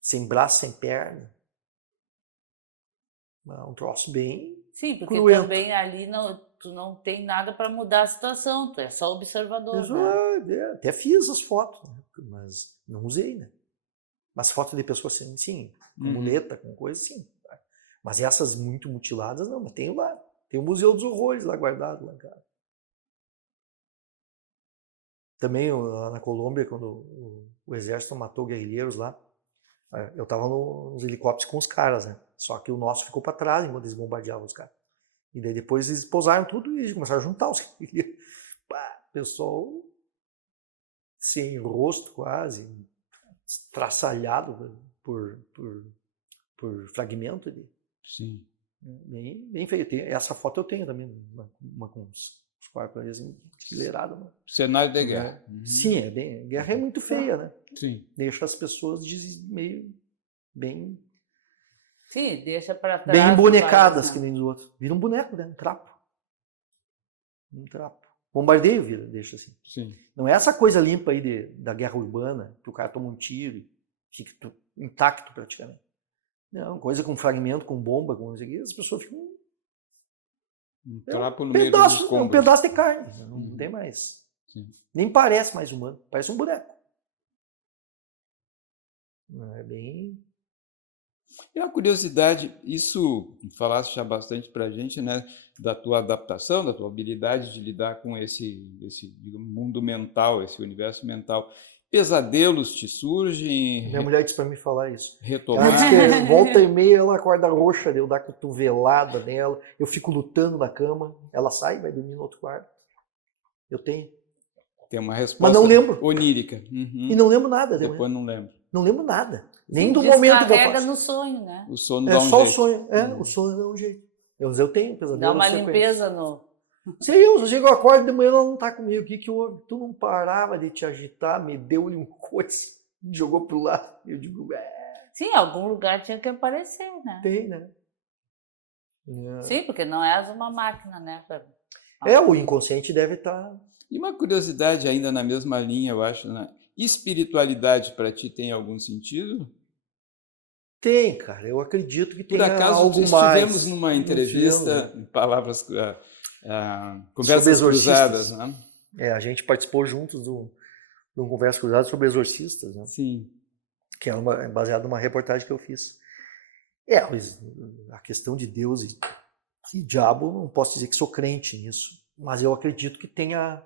sem braço, sem perna. Um troço bem Sim, porque cruento. Também ali tu não tem nada para mudar a situação, tu é só observador. Né? Até fiz as fotos, né? Mas não usei, né? Mas fotos de pessoas assim, sim, com muleta, com coisa assim. Mas essas muito mutiladas, não, mas tenho lá. Tem o Museu dos Horrores lá guardado, lá em casa. Também lá na Colômbia, quando o exército matou guerrilheiros lá, eu estava nos helicópteros com os caras, né? Só que o nosso ficou para trás enquanto eles bombardeavam os caras. E daí depois eles pousaram tudo e começaram a juntar os guerrilheiros. Pessoal sem rosto quase, traçalhado por fragmento ali. Sim. Bem feio. Essa foto eu tenho também, uma com os quartos enfileirados. Né? Cenário de guerra. Sim, guerra é muito feia, né? Sim. Deixa as pessoas meio bem... Sim, deixa para trás. Bem embonecadas, que nem os outros. Vira um boneco, né? Um trapo. Um trapo. Bombardeio deixa assim. Sim. Não é essa coisa limpa aí da guerra urbana, que o cara toma um tiro e fica intacto praticamente. Não, coisa com fragmento, com bomba, com isso aqui, as pessoas ficam... Um trapo no meio dos escombros. Um pedaço de carne, não tem mais. Sim. Nem parece mais humano, parece um boneco. É bem... É uma curiosidade, isso falaste já bastante para a gente, né, da tua adaptação, da tua habilidade de lidar com esse mundo mental, esse universo mental. Pesadelos te surgem? Minha mulher disse para mim falar isso. Retomar? Ela disse que volta e meia ela acorda roxa, eu dar cotovelada nela, eu fico lutando na cama, ela sai e vai dormir no outro quarto. Eu tenho. Tem uma resposta mas não lembro. Onírica. E não lembro nada. Depois não lembro. Não lembro nada. Nem do momento que eu faço. No sonho, né? O sono dá um só jeito. O sonho. O sonho dá um jeito. Eu tenho pesadelo. Dá uma limpeza no... Sei eu chego, eu acordo de manhã, ela não está comigo. O que houve? Tu não parava de te agitar, me deu-lhe um coice, me jogou pro lado. Eu digo, Sim, algum lugar tinha que aparecer, né? Tem, né? Sim, porque não és uma máquina, né? O inconsciente deve estar... E uma curiosidade ainda na mesma linha, eu acho, né? Espiritualidade para ti tem algum sentido? Tem, cara. Eu acredito que Por tenha acaso algo estivemos mais. numa Não entrevista, tivemos, em palavras, sobre conversas cruzadas, exorcistas. né? A gente participou juntos de uma conversa cruzada sobre exorcistas, né? Sim. Que é baseado numa reportagem que eu fiz. A questão de Deus e diabo, não posso dizer que sou crente nisso, mas eu acredito que tenha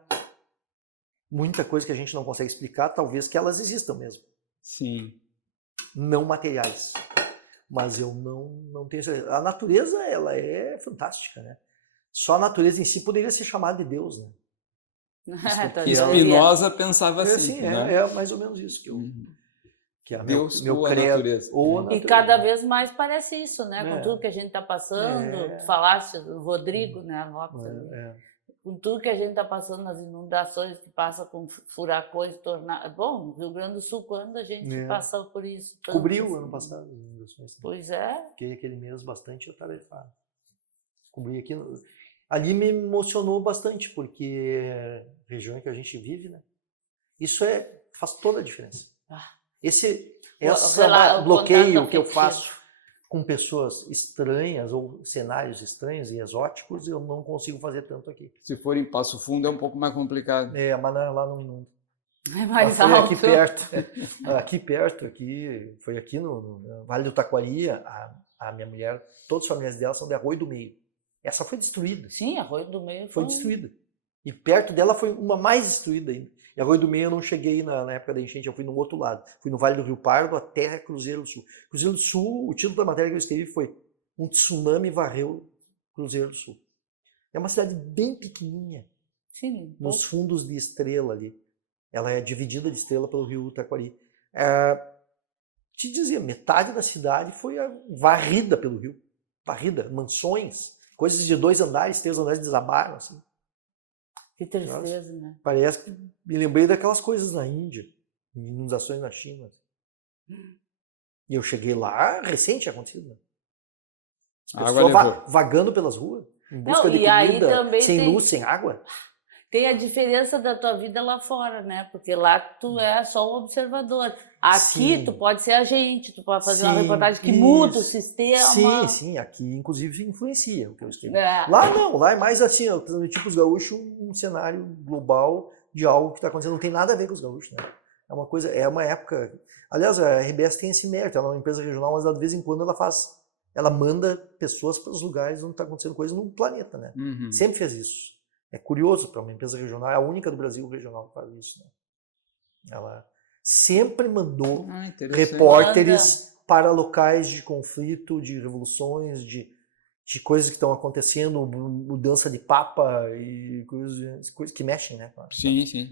muita coisa que a gente não consegue explicar, talvez que elas existam mesmo. Sim. Não materiais. Mas eu não tenho certeza. A natureza, ela é fantástica, né? Só a natureza em si poderia ser chamada de Deus, né? Que Spinoza pensava assim, né? É mais ou menos isso que é Deus meu ou a credo, natureza. ou a natureza. E cada vez mais parece isso, né? Com tudo que a gente está passando, tu falaste do Rodrigo, né? Lopes ali. Com tudo que a gente está passando, nas inundações que passa com furacões, tornados. Bom, no Rio Grande do Sul, quando a gente passou por isso? Cobriu assim. ano passado as inundações. Pois é. Fiquei aquele mês bastante atarefado. Cobri aqui. Ali me emocionou bastante, porque a região em que a gente vive, né? Isso faz toda a diferença. Esse bloqueio que eu faço com pessoas estranhas ou cenários estranhos e exóticos, eu não consigo fazer tanto aqui. Se for em Passo Fundo é um pouco mais complicado. Mas lá não inunda. É mais alto. Aqui perto. Foi aqui no Vale do Taquari, a minha mulher, todos os familiares dela são de Arroio do Meio. Essa foi destruída. Sim, Arroio do Meio foi destruída. E perto dela foi uma mais destruída ainda. E Arroio do Meio eu não cheguei na época da enchente, eu fui no outro lado. Fui no Vale do Rio Pardo até Cruzeiro do Sul. Cruzeiro do Sul, o título da matéria que eu escrevi foi Um Tsunami Varreu Cruzeiro do Sul. É uma cidade bem pequenininha. Sim, nos fundos de Estrela ali. Ela é dividida de Estrela pelo rio Taquari. Te dizia, metade da cidade foi varrida pelo rio. Varrida, mansões, coisas de 2 andares, 3 andares desabaram, assim. Que tristeza, né? Parece que me lembrei daquelas coisas na Índia, inundações na China. E eu cheguei lá, recente tinha acontecido. Né? As pessoas vagando pelas ruas, em busca de comida, sem luz, sem água. Tem a diferença da tua vida lá fora, né? Porque lá tu é só um observador. Aqui tu pode ser agente, tu pode fazer uma reportagem que muda o sistema. Sim, aqui inclusive influencia o que eu escrevo. Lá não, lá é mais assim, tipo os gaúchos, um cenário global de algo que está acontecendo, não tem nada a ver com os gaúchos, né? É uma época... Aliás, a RBS tem esse mérito, ela é uma empresa regional, mas de vez em quando ela manda pessoas para os lugares onde está acontecendo coisa no planeta, né? Uhum. Sempre fez isso. É curioso para uma empresa regional, é a única do Brasil regional que faz isso. Né? Ela sempre mandou repórteres para locais de conflito, de revoluções, de coisas que estão acontecendo, mudança de papa e coisas que mexem, né?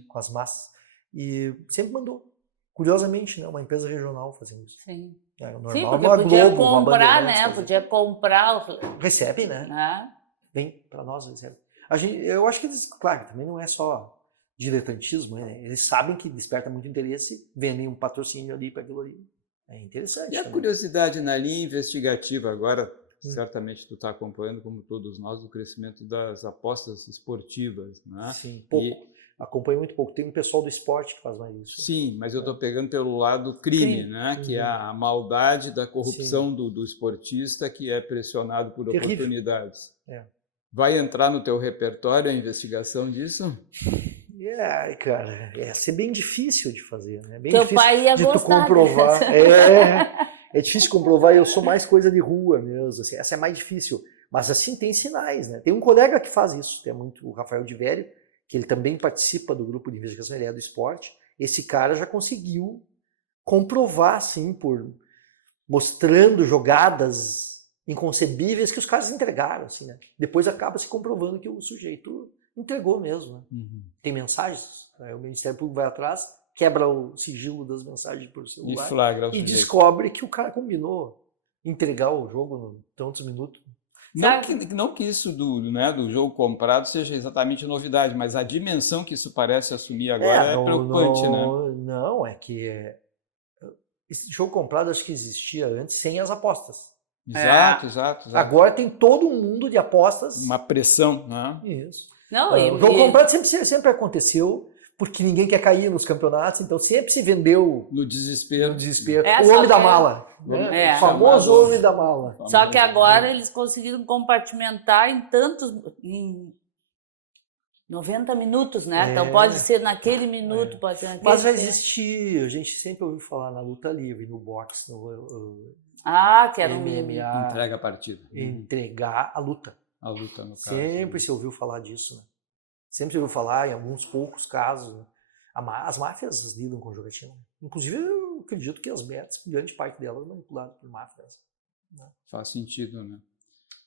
Com as massas. E sempre mandou. Curiosamente, né? Uma empresa regional fazendo isso. Sim. Normal, sim, porque uma podia Globo, comprar, né? Podia comprar. Recebe, né? Vem para nós, recebe. Eu acho que eles, claro, também não é só diletantismo, né? Eles sabem que desperta muito interesse, vendem um patrocínio ali para aquilo ali. É interessante. E a curiosidade na linha investigativa agora, certamente tu está acompanhando, como todos nós, o crescimento das apostas esportivas, né? Sim, pouco. Acompanho muito pouco. Tem um pessoal do esporte que faz mais isso. Sim, mas eu estou pegando pelo lado crime, né? Que é a maldade da corrupção do esportista que é pressionado por oportunidades. Vai entrar no teu repertório a investigação disso? Cara, ia ser bem difícil de fazer, né? Bem teu difícil pai ia de gostar, tu comprovar. Né? É difícil comprovar, eu sou mais coisa de rua mesmo. Assim, essa é mais difícil. Mas assim, tem sinais, né? Tem um colega que faz isso, tem muito o Rafael de Vério, que ele também participa do grupo de investigação, ele é do esporte. Esse cara já conseguiu comprovar, assim, mostrando jogadas inconcebíveis que os caras entregaram, assim, né? Depois acaba se comprovando que o sujeito entregou mesmo, né? Tem mensagens, né? O Ministério Público vai atrás, quebra o sigilo das mensagens por celular e flagra e descobre que o cara combinou entregar o jogo em tantos minutos. Não que isso do jogo comprado seja exatamente novidade, mas a dimensão que isso parece assumir agora é preocupante, né? Não, é que esse jogo comprado acho que existia antes sem as apostas. Exato. Agora tem todo um mundo de apostas. Uma pressão, né? Isso. Não, O jogo comprado sempre aconteceu, porque ninguém quer cair nos campeonatos, então sempre se vendeu No desespero. É, o só homem da que- mala. Né? É. O famoso homem da mala. Só que agora eles conseguiram compartimentar em 90 minutos, né? Então pode ser naquele minuto, pode ser naquele Mas já tempo. existia, a gente sempre ouviu falar na luta livre, no boxe, no Que era MMA, Entrega a partida. entregar a luta. A luta, no caso. Sempre se ouviu falar disso, né? Sempre se ouviu falar, em alguns poucos casos, né? As máfias lidam com jogatina. Inclusive, eu acredito que as bets, grande parte delas, é manipulada por máfias. Né? Faz sentido, né?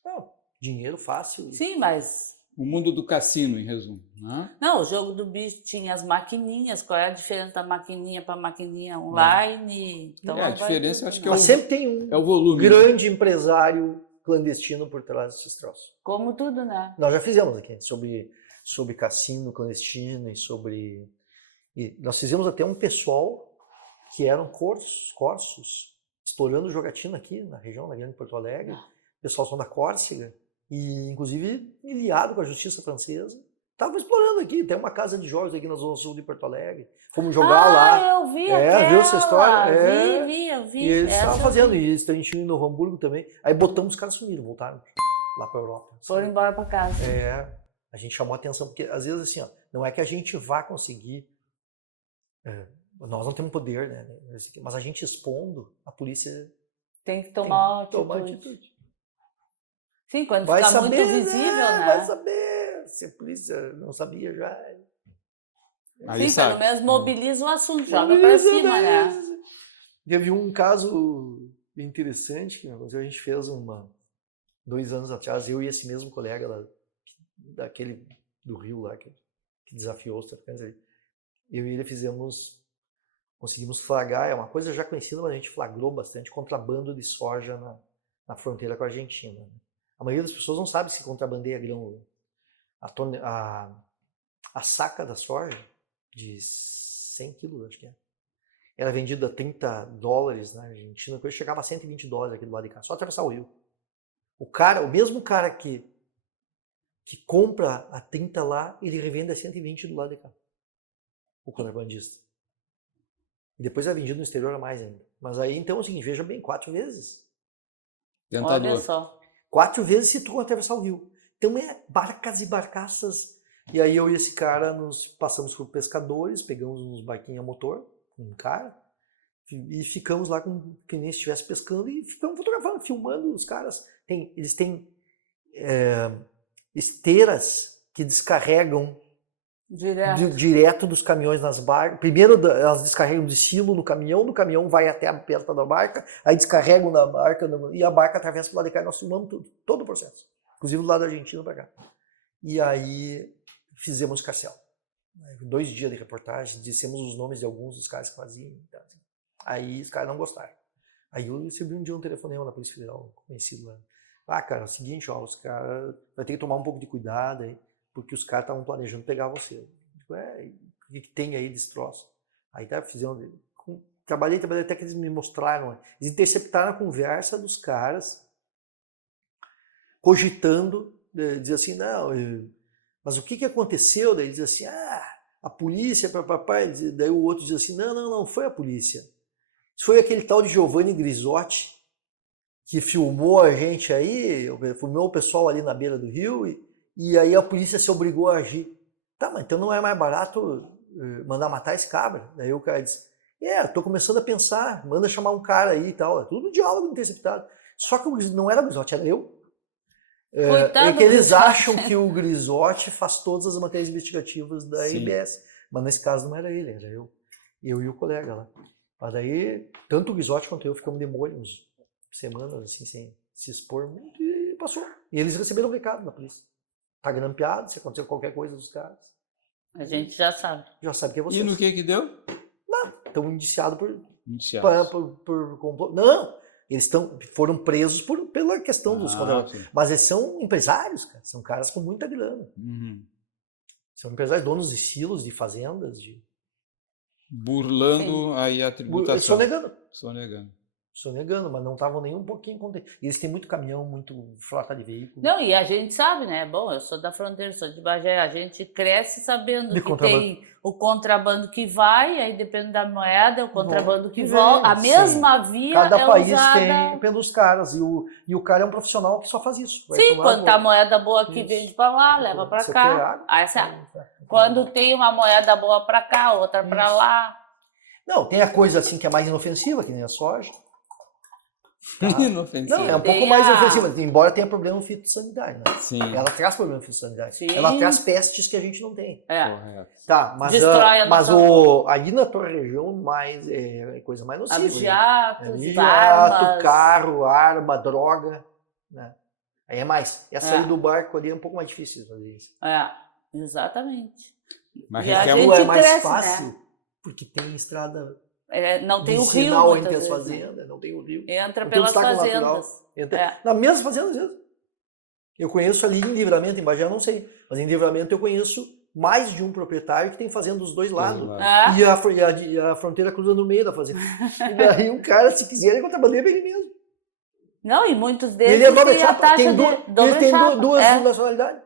Não, dinheiro fácil. Sim, mas... O mundo do cassino, em resumo. Né? Não, o jogo do bicho tinha as maquininhas. Qual é a diferença da maquininha para maquininha online? Então, A diferença, eu acho que é Mas o, sempre tem um é o volume. grande empresário clandestino por trás desses troços. Como tudo, né? Nós já fizemos aqui sobre cassino clandestino e nós fizemos até um pessoal que eram corsos explorando jogatina aqui na região, na Grande Porto Alegre. O pessoal são da Córcega e, inclusive, iliado com a justiça francesa. Estavam explorando aqui. Tem uma casa de jogos aqui na Zona Sul de Porto Alegre. Fomos jogar lá. Eu vi viu essa história? Eu vi. E eles estavam Essa fazendo isso. A gente ia em Novo Hamburgo também. Aí botamos, os caras sumiram, voltaram lá para a Europa. Foram embora para casa. A gente chamou a atenção, porque às vezes assim, não é que a gente vá conseguir, nós não temos poder, né? Mas a gente expondo, a polícia Tem que tomar atitude. Sim, quando fica muito visível, né? Vai saber, se a polícia não sabia já. Aí Sim, sabe. pelo menos mobiliza o assunto, joga para cima, né? Teve um caso interessante que a gente fez 2 anos atrás, eu e esse mesmo colega lá, daquele do Rio lá, que desafiou os traficantes ali. Eu e ele conseguimos flagrar, é uma coisa já conhecida, mas a gente flagrou bastante, contrabando de soja na fronteira com a Argentina. A maioria das pessoas não sabe se contrabandeia grão. A saca da soja, de 100 quilos, acho que era vendida a $30 na Argentina, depois chegava a $120 aqui do lado de cá, só atravessar o rio. O mesmo cara que compra a 30 lá, ele revende a 120 do lado de cá. O contrabandista. E depois é vendido no exterior a mais ainda. Mas aí, então, é o seguinte, veja bem, 4 vezes. Tentador. Olha só. 4 vezes se tu atravessar o rio. Então é barcas e barcaças. E aí eu e esse cara nos passamos por pescadores, pegamos uns barquinhos a motor, um cara, e ficamos lá que nem se estivesse pescando e ficamos fotografando, filmando os caras. Eles têm esteiras que descarregam direto dos caminhões nas barcas. Primeiro elas descarregam de silo no caminhão, do caminhão vai até a perna da barca, aí descarregam na barca e a barca atravessa para o lado de cá e nós filmamos tudo, todo o processo. Inclusive do lado da Argentina para cá. E aí fizemos escarcel. 2 dias de reportagem, dissemos os nomes de alguns dos caras que faziam. Aí os caras não gostaram. Aí eu recebi um dia um telefonema na Polícia Federal, conhecido lá. Cara, é o seguinte, os caras vai ter que tomar um pouco de cuidado aí, porque os caras estavam planejando pegar você. O que tem aí desse troço? Aí fizeram. Trabalhei até que eles me mostraram. Eles interceptaram a conversa dos caras, cogitando, dizer assim, não, mas o que aconteceu? Daí eles dizem assim, a polícia, papai. Daí o outro diz assim, não foi a polícia. Isso foi aquele tal de Giovanni Grisotti, que filmou a gente aí, filmou o pessoal ali na beira do rio, e aí a polícia se obrigou a agir. Tá, mas então não é mais barato mandar matar esse cabra? Daí o cara disse, tô começando a pensar, manda chamar um cara aí e tal. É tudo diálogo interceptado. Só que não era o Grisotti, era eu. É que eles acham que o Grisotti faz todas as matérias investigativas da IBS. Mas nesse caso não era ele, era eu. Eu e o colega lá. Mas daí, tanto o Grisotti quanto eu ficamos de molho uns semanas, assim, sem se expor muito, e passou. E eles receberam um recado da polícia. Tá grampeado, se acontecer qualquer coisa dos caras. A gente já sabe. Já sabe que é você. E no que deu? Não, estão indiciados por complô. Não, eles foram presos pela questão dos contrabandos. Mas eles são empresários, cara. São caras com muita grana. Uhum. São empresários, donos de silos, de fazendas. Burlando aí a tributação. Sonegando. Sonegando, mas não estavam nem um pouquinho contentes. Eles têm muito caminhão, muito frota de veículo. Não, e a gente sabe, né? Bom, eu sou da fronteira, sou de Bagé, a gente cresce sabendo De que contrabando. tem o contrabando que vai, aí depende da moeda, o contrabando que vem, volta. A sim. mesma via Cada é país usada. tem pelos caras, e o cara é um profissional que só faz isso. Vai Sim, tomar quando tá água. moeda boa aqui, Isso. vende para lá, leva para Você quer cá. água? Aí, quando tem uma moeda boa para cá, outra para Isso. lá. Não, tem a coisa assim que é mais inofensiva, que nem a soja. Tá? Inofensivo. Não, é um Tem pouco mais a- ofensiva, embora tenha problema fitossanitário. Né? Sim, Ela traz problema fitossanitário. Sim. Ela traz pestes que a gente não tem. É. correto. Tá, mas, Destrói a mas nossa- aí na tua região mais é coisa mais nociva. Abigeatos, Jato, armas. carro, arma, droga. Né? Aí é mais. Essa É. aí do barco ali é um pouco mais difícil de fazer isso. É, exatamente. Mas E a requer gente Ou é mais cresce, fácil, né? porque tem estrada Não tem o rio, vicinal muitas entre as vezes, né? fazendas, não tem o rio. Entra Não tem pelas obstáculo fazendas. natural. Entra- É. Na mesma fazenda, às vezes. Eu conheço ali em Livramento, em Bagé eu não sei, mas em Livramento eu conheço mais de um proprietário que tem fazenda dos dois lados. É. E a fronteira cruza no meio da fazenda. E daí o cara, se quiser, ele contrabandeia pra ele mesmo. Não, e muitos deles Ele é doble têm a chapa, taxa tem, doble ele tem chapa. duas É. nacionalidades.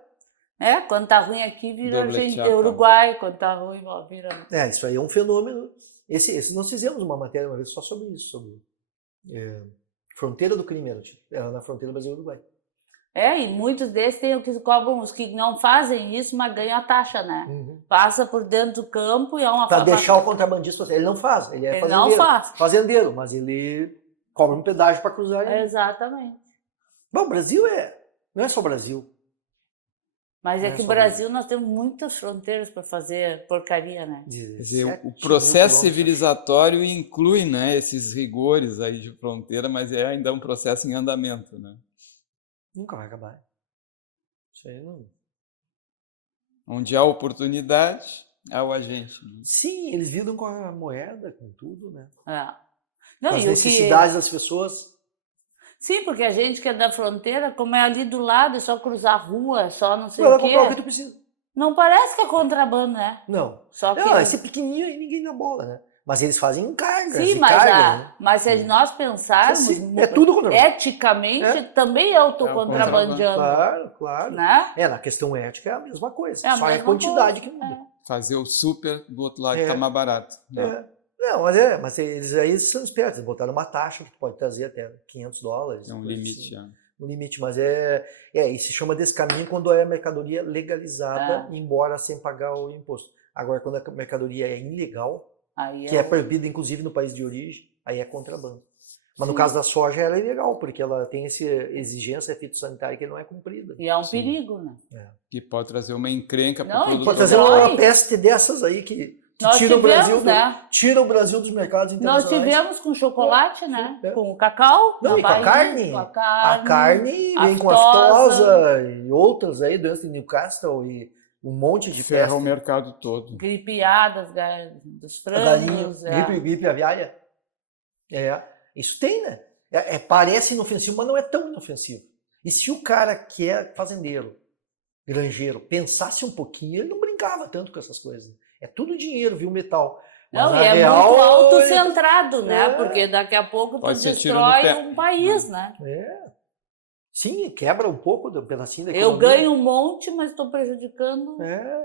É, quando tá ruim aqui, vira Doble chapa. Uruguai. Quando tá ruim, ó, vira... É, isso aí é um fenômeno. Esse nós fizemos uma matéria uma vez só sobre isso, sobre fronteira do crime, era na fronteira Brasil-Uruguai. É, e muitos desses tem o que cobram, os que não fazem isso, mas ganham a taxa, né? Uhum. Passa por dentro do campo e é uma... Para deixar o contrabandista, ele não faz, ele é Ele fazendeiro. não faz. Fazendeiro, mas ele cobra um pedágio para cruzar. Exatamente. Bom, o Brasil não é só o Brasil. Mas é Não é que só o Brasil nós temos muitas fronteiras para fazer porcaria, né? Quer dizer, 17 o mil processo quilômetros. civilizatório inclui, né, esses rigores aí de fronteira, mas é ainda um processo em andamento, né? Nunca vai acabar. Isso aí não... Onde há oportunidade, há o agente. Né? Sim, eles lidam com a moeda, com tudo, né? É. Com Não, as e o que... necessidades das pessoas. Sim, porque a gente que é da fronteira, como é ali do lado, é só cruzar a rua, é só não Tu sei vai lá o comprar o que quê. tu precisa. Não parece que é contrabando, né? Não. Só que... Não, esse pequenininho aí ninguém dá bola, né? Mas eles fazem cargas Sim, e mas, cargas, né? mas se nós pensarmos, Sim, é tudo contrabando. eticamente, também eu estou É o contrabandeando, Claro, claro. né? Na questão ética é a mesma coisa. É a Só é a mesma quantidade coisa, que muda. Fazer o super do outro lado que É. está mais barato. Né? Não, mas eles são espertos, eles botaram uma taxa que tu pode trazer até $500. É um coisa limite. assim. É. Um limite, mas e se chama desse caminho quando é mercadoria legalizada, embora sem pagar o imposto. Agora, quando a mercadoria é ilegal, Aí que é proibida inclusive no país de origem, aí é contrabando. Mas no caso da soja ela é ilegal, porque ela tem essa exigência fitossanitária que não é cumprida. E é um Sim. perigo, né? Que pode trazer uma encrenca para Não, o e produtor. Pode trazer Destrói. uma peste dessas aí que Nós tira o Brasil tivemos, né? tira o Brasil dos mercados Nós internacionais. tivemos com chocolate, né? É. Com o cacau, Não, na e com a Bahia, carne. com a A carne. carne vem com aftosa. aftosa e outras aí, doença de Newcastle e um monte de Ferra o peste. mercado todo. Gripeadas dos Galinha, frangos. gripe aviária. Isso tem, né? Parece inofensivo, mas não é tão inofensivo. E se o cara que é fazendeiro, granjeiro, pensasse um pouquinho, ele não brincava tanto com essas coisas. É tudo dinheiro, viu, metal. Mas Não, na e é real, muito autocentrado, né? É. Porque daqui a pouco tu Pode ser tiro no destrói pé. um país, né? Sim, quebra um pouco do pedacinho da Eu economia. ganho um monte, mas estou prejudicando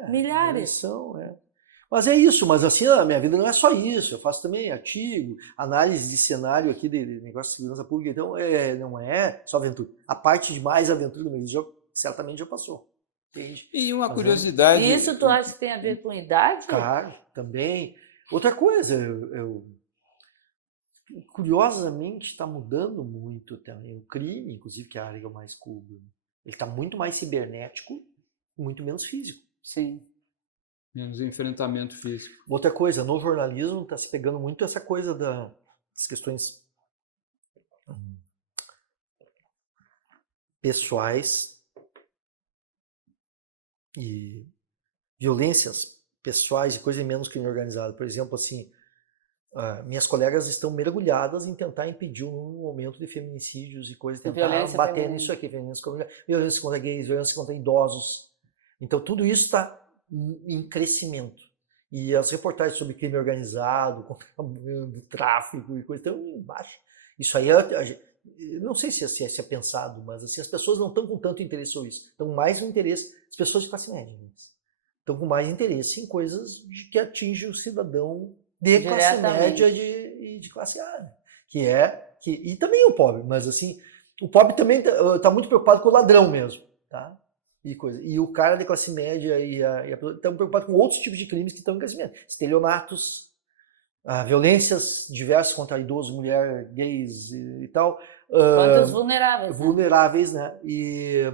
milhares. Eles são. Mas é isso, mas assim, a minha vida não é só isso. Eu faço também artigo, análise de cenário aqui de negócio de segurança pública, então não é só aventura. A parte de mais aventura do meu vida certamente já passou. Entende? E uma Mas curiosidade. E isso tu acha que tem a ver com idade? Claro, também. Outra coisa, curiosamente está mudando muito também. O crime, inclusive, que é a área que eu mais cubro, ele está muito mais cibernético, muito menos físico. Sim. Menos enfrentamento físico. Outra coisa, no jornalismo está se pegando muito essa coisa das questões pessoais e violências pessoais e coisa menos crime organizado. Por exemplo, assim, minhas colegas estão mergulhadas em tentar impedir um aumento de feminicídios e coisas, tentar violência bater feminina. nisso aqui, violência contra gays, violência contra idosos. Então tudo isso está em crescimento. E as reportagens sobre crime organizado, contrabando, tráfico e coisa estão embaixo. Isso aí, não sei se é pensado, mas assim, as pessoas não estão com tanto interesse sobre isso. Estão mais no interesse, as pessoas de classe média, estão com mais interesse em coisas que atingem o cidadão de classe média e de classe A, né? E também o pobre, mas assim, o pobre também está muito preocupado com o ladrão mesmo, tá? E o cara de classe média estão preocupados com outros tipos de crimes que estão em crescimento. Estelionatos, violências diversas contra idosos, mulher, gays e tal. Quanto os vulneráveis. Vulneráveis, né? E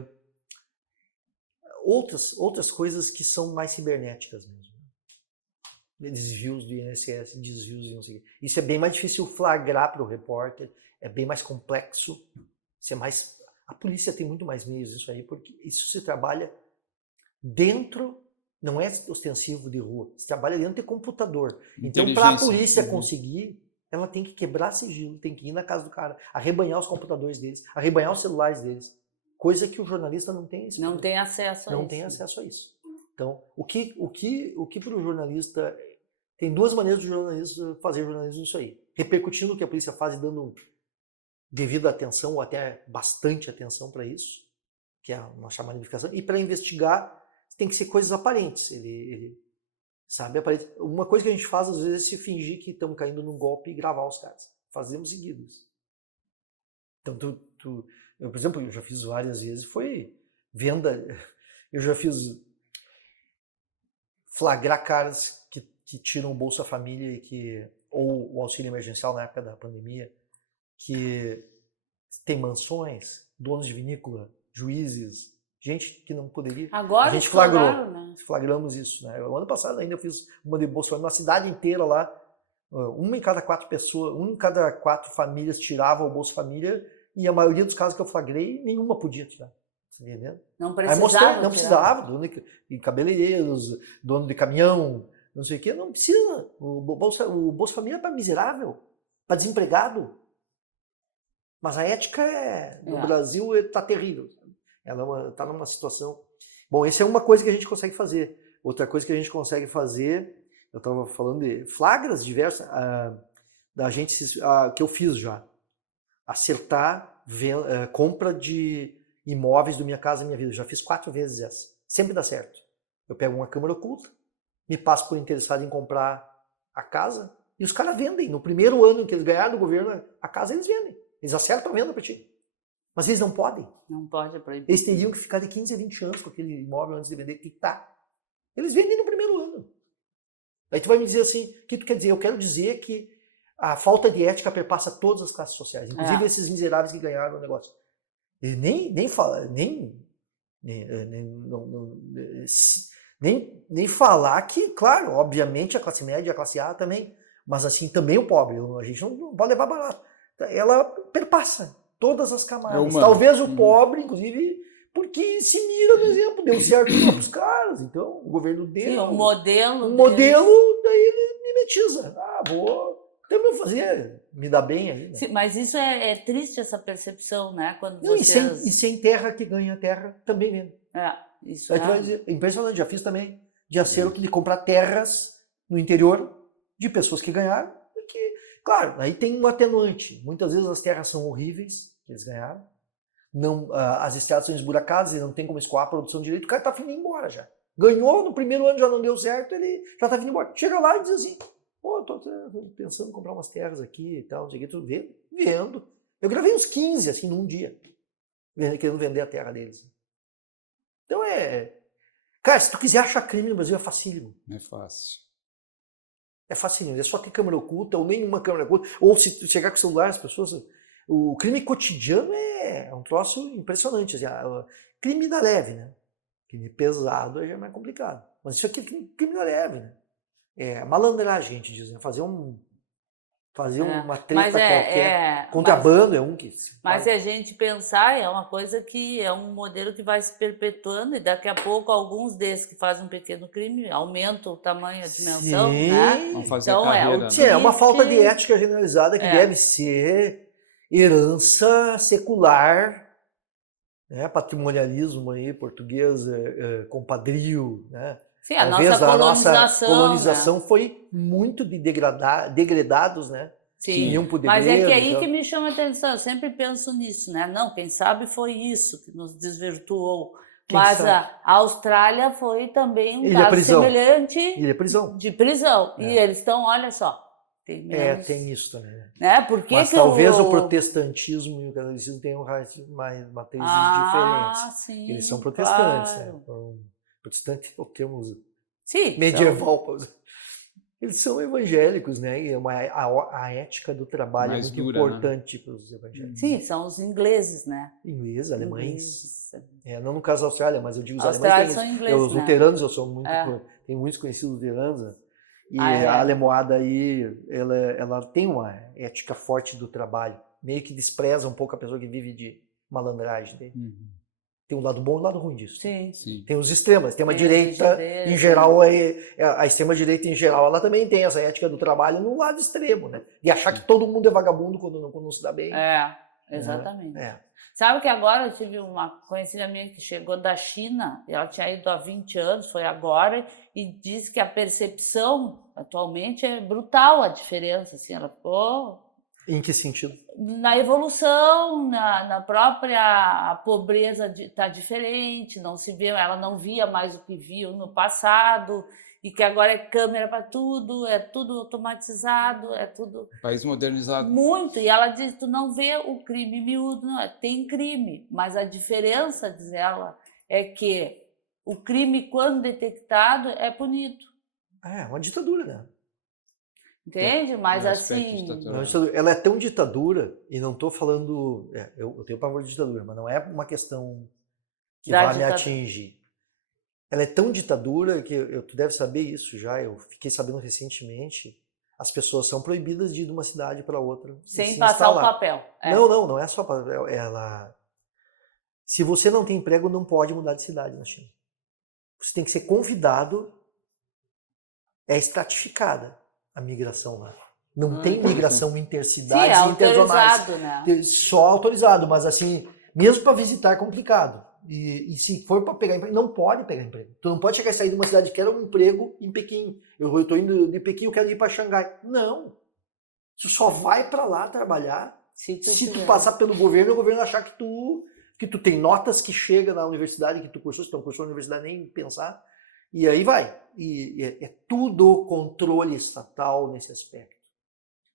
outras coisas que são mais cibernéticas mesmo. Desvios do INSS, desvios de não sei o quê. Isso é bem mais difícil flagrar para o repórter, é bem mais complexo, isso é mais... A polícia tem muito mais meios disso aí, porque isso se trabalha dentro, não é ostensivo de rua, se trabalha dentro de computador. Então, para a polícia conseguir, ela tem que quebrar sigilo, tem que ir na casa do cara, arrebanhar os computadores deles, arrebanhar os celulares deles, coisa que o jornalista não tem. Não tem acesso a isso. Não tem acesso a isso. Então, o que para o jornalista... Tem duas maneiras do jornalista fazer jornalismo nisso aí. Repercutindo o que a polícia faz e dando devida atenção, ou até bastante atenção para isso, que é uma chamada investigação. E para investigar, tem que ser coisas aparentes. Ele sabe, aparente. Uma coisa que a gente faz, às vezes, é se fingir que estamos caindo num golpe e gravar os caras. Fazemos seguidos. Então, eu, por exemplo, eu já fiz várias vezes, foi venda... Eu já fiz flagrar caras que tiram o Bolsa Família ou o auxílio emergencial na época da pandemia, que tem mansões, donos de vinícola, juízes, gente que não poderia. Agora a gente flagrou, né? Flagramos isso, né? O ano passado ainda eu fiz uma de Bolsa Família, na cidade inteira lá, uma em cada 4 pessoas, uma em cada 4 famílias tirava o Bolsa Família, e a maioria dos casos que eu flagrei, nenhuma podia tirar. Entendendo? Não precisava. Mostrei, não precisava, dono de cabeleireiros, dono de caminhão, não sei o que, não precisa. O Bolsa Família é para miserável, para desempregado. Mas a ética no Brasil está terrível. Ela está numa situação... Bom, essa é uma coisa que a gente consegue fazer. Outra coisa que a gente consegue fazer, eu estava falando de flagras diversas, da gente que eu fiz já. Acertar compra de imóveis do Minha Casa Minha Vida. Eu já fiz 4 vezes essa. Sempre dá certo. Eu pego uma câmera oculta, me passo por interessado em comprar a casa e os caras vendem. No primeiro ano que eles ganharam do governo, a casa eles vendem. Eles acertam a venda para ti. Mas eles não podem. Não pode, é proibido. Eles teriam que ficar de 15 a 20 anos com aquele imóvel antes de vender, que tá. Eles vendem no primeiro ano. Aí tu vai me dizer assim, o que tu quer dizer? Eu quero dizer que a falta de ética perpassa todas as classes sociais, inclusive esses miseráveis que ganharam o negócio. E nem falar que, claro, obviamente a classe média e a classe A também, mas assim, também o pobre, a gente não pode levar barato. Ela perpassa todas as camadas. Talvez o pobre, inclusive, porque se mira no exemplo, deu certo para os caras, então o governo dele... Sim, um modelo, daí ele mimetiza. Vou fazer, me dá bem aí. Né? Sim, mas isso é triste, essa percepção, né? Quando não, vocês... e sem terra que ganha terra, também vende. Isso aí tu vai dizer, impressionante, já fiz também de acerto de comprar terras no interior de pessoas que ganharam, porque, claro, aí tem um atenuante. Muitas vezes as terras são horríveis, que eles ganharam, não, as estradas são esburacadas, ele não tem como escoar a produção direito, o cara tá vindo embora já. Ganhou, no primeiro ano já não deu certo, ele já tá vindo embora. Chega lá e diz assim, eu tô pensando em comprar umas terras aqui e tal, não sei o que, tudo vendo. Eu gravei uns 15, assim, num dia, querendo vender a terra deles. Então cara, se tu quiser achar crime no Brasil, é facílimo. É fácil. É facílimo, é só ter câmera oculta, ou nenhuma câmera oculta, ou se tu chegar com o celular, as pessoas... O crime cotidiano é um troço impressionante. Assim, crime da leve, né? Crime pesado já é mais complicado. Mas isso aqui é crime da leve, né? É malandragem, a gente diz, né? Fazer uma treta qualquer. Contrabando é um que... Mas se a gente pensar, é uma coisa que é um modelo que vai se perpetuando e daqui a pouco alguns desses que fazem um pequeno crime aumentam o tamanho, a dimensão, né? Vão fazer então, carreira, é uma falta de ética generalizada que deve ser herança secular, né? Patrimonialismo aí, português, compadrio, né? Sim, a Talvez nossa colonização. nossa colonização foi muito de degradados, né? Sim, que iam pro mas é que degredo, aí então. que me chama a atenção, eu sempre penso nisso, né? Não, quem sabe foi isso que nos desvirtuou. Quem Mas sabe? a Austrália foi também um Ilha caso prisão. semelhante Ilha prisão. de prisão. E É. eles estão, olha só, tem menos. Tem isso também. Né? Né? Por que Mas que talvez o protestantismo e o catolicismo tenham mais matrizes diferentes. Sim, Eles são protestantes, claro. né? Protestante é o termo Sim, medieval. Eles são evangélicos, né? E a ética do trabalho Mais é muito dura, importante para os evangélicos. Sim, são os ingleses, né? Ingleses, alemães. Ingleses. Não no caso da Austrália, mas eu digo os Austrália alemães. são ingleses, Os né? luteranos, eu sou muito. É. Tenho muitos conhecidos luteranos. Né? E É. a alemoada aí, ela tem uma ética forte do trabalho. Meio que despreza um pouco a pessoa que vive de malandragem. Né? Tem um lado bom e um lado ruim disso. Sim. Tem os extremos. Tem uma direita, em geral, a extrema-direita, em geral, ela também tem essa ética do trabalho no lado extremo, né? De achar que todo mundo é vagabundo quando não se dá bem. Exatamente. Sabe que agora eu tive uma conhecida minha que chegou da China, ela tinha ido há 20 anos, foi agora, e disse que a percepção atualmente é brutal a diferença, assim, ela ficou... Em que sentido? Na evolução, na própria a pobreza está diferente, não se vê, ela não via mais o que viu no passado, e que agora é câmera para tudo, é tudo automatizado, é tudo... País modernizado. Muito, e ela diz, tu não vê o crime miúdo, não, tem crime, mas a diferença, diz ela, é que o crime, quando detectado, é punido. É uma ditadura, né? Entende? Mas assim... Ela é tão ditadura, e não estou falando... eu tenho pavor de ditadura, mas não é uma questão que vai me atingir. Ela é tão ditadura que tu deve saber isso já, eu fiquei sabendo recentemente, as pessoas são proibidas de ir de uma cidade para outra. Sem passar o papel. Não é só papel. Se você não tem emprego, não pode mudar de cidade na China. Você tem que ser convidado, é estratificada a migração lá. Não tem migração intercidades e interzonais. Né? Só autorizado, mas assim, mesmo para visitar é complicado. E se for para pegar emprego, não pode pegar emprego. Tu não pode chegar e sair de uma cidade que quer um emprego em Pequim. Eu estou indo de Pequim, eu quero ir para Xangai. Não. Tu só vai para lá trabalhar se tu passar pelo governo, o governo achar que tu tem notas que chega na universidade, que tu cursou, se tu não cursou na universidade nem pensar. E aí vai. E é tudo controle estatal nesse aspecto.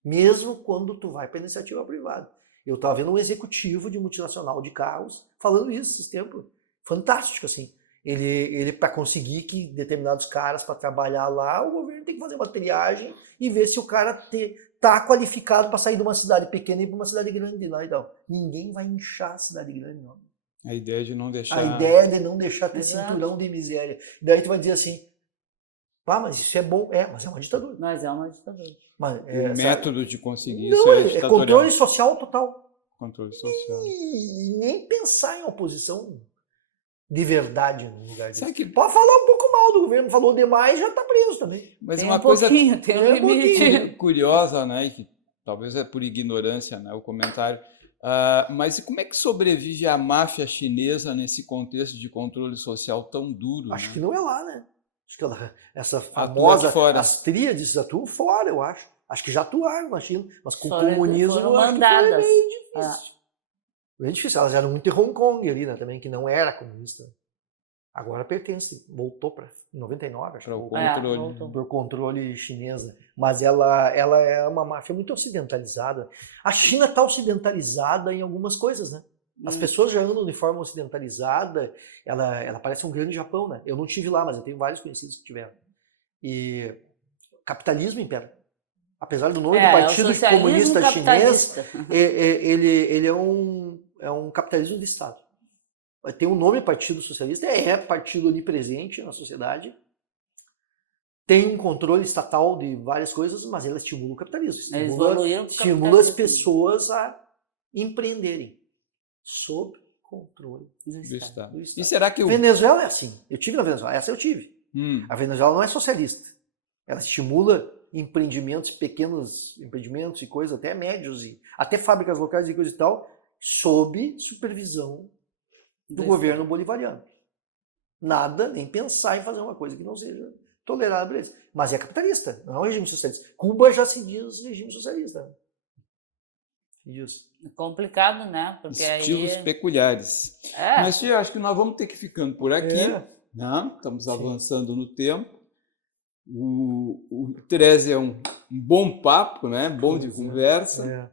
Mesmo quando tu vai para a iniciativa privada. Eu estava vendo um executivo de multinacional de carros falando isso esses tempos. Fantástico, assim. Ele para conseguir que determinados caras para trabalhar lá, o governo tem que fazer uma triagem e ver se o cara tá qualificado para sair de uma cidade pequena e ir para uma cidade grande lá e tal. Ninguém vai inchar a cidade grande, não. A ideia de não deixar... A ideia de não deixar ter cinturão de miséria. E daí tu vai dizer assim, mas isso é bom. Mas é uma ditadura. Mas é uma ditadura. O método de conseguir isso é controle social total. Controle social. E nem pensar em oposição de verdade no lugar disso. Pode falar um pouco mal do governo, falou demais, já está preso também. Mas tem uma coisa tem um limite. Curiosa, né? Que talvez é por ignorância, né? O comentário. Mas como é que sobrevive a máfia chinesa nesse contexto de controle social tão duro? Acho né? que não é lá, né? Acho que essa famosa, as tríades atuam fora, eu acho. Acho que já atuaram na China, mas com o comunismo eu acho que foi meio difícil. Bem difícil. Elas eram muito em Hong Kong ali, né, também, que não era comunista. Agora pertence, voltou para 99, acho que por controle chinês. Mas ela é uma máfia muito ocidentalizada. A China está ocidentalizada em algumas coisas, né? As pessoas já andam de forma ocidentalizada, ela parece um grande Japão, né? Eu não estive lá, mas eu tenho vários conhecidos que tiveram. E capitalismo impera. Apesar do nome do Partido Comunista Chinês, ele é um capitalismo de Estado. Tem um nome Partido Socialista, é partido onipresente na sociedade, tem um controle estatal de várias coisas, mas ela estimula o capitalismo, estimula as pessoas a empreenderem sob controle do Estado. E será que Venezuela é assim? Eu tive na Venezuela, essa eu tive. A Venezuela não é socialista, ela estimula empreendimentos, pequenos empreendimentos e coisas, até médios, e até fábricas locais e coisa e tal, sob supervisão do governo bolivariano. Nada, nem pensar em fazer uma coisa que não seja tolerável para eles. Mas é capitalista, não é um regime socialista. Cuba já se diz regime socialista. Isso. É complicado, né? Porque Estilos aí... peculiares. Mas, tia, acho que nós vamos ter que ir ficando por aqui. Né? Estamos avançando no tempo. O Tereza é um bom papo, né? Bom de conversa.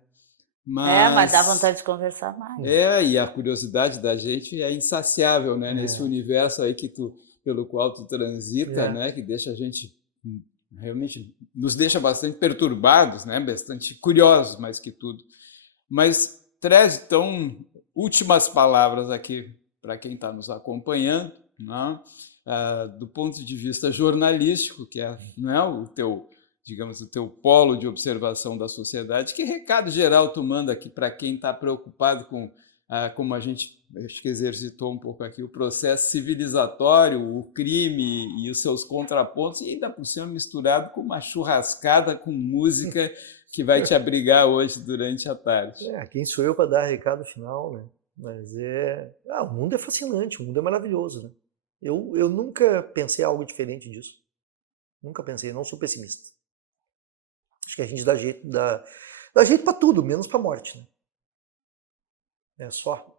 Mas dá vontade de conversar mais. E a curiosidade da gente é insaciável, né? Nesse universo aí pelo qual tu transita, né? Que deixa a gente realmente nos deixa bastante perturbados, né? Bastante curiosos, mais que tudo. Mas, Tereza, então, últimas palavras aqui para quem está nos acompanhando, né? Do ponto de vista jornalístico, que é, né, o teu, digamos, o teu polo de observação da sociedade. Que recado geral tu manda aqui para quem está preocupado com, como a gente acho que exercitou um pouco aqui, o processo civilizatório, o crime e os seus contrapontos, e ainda por cima misturado com uma churrascada com música que vai te abrigar hoje durante a tarde? Quem sou eu para dar recado final, né? Mas o mundo é fascinante, o mundo é maravilhoso, né? Eu nunca pensei algo diferente disso. Nunca pensei, não sou pessimista. Acho que a gente dá jeito para tudo, menos para a morte, né? É só.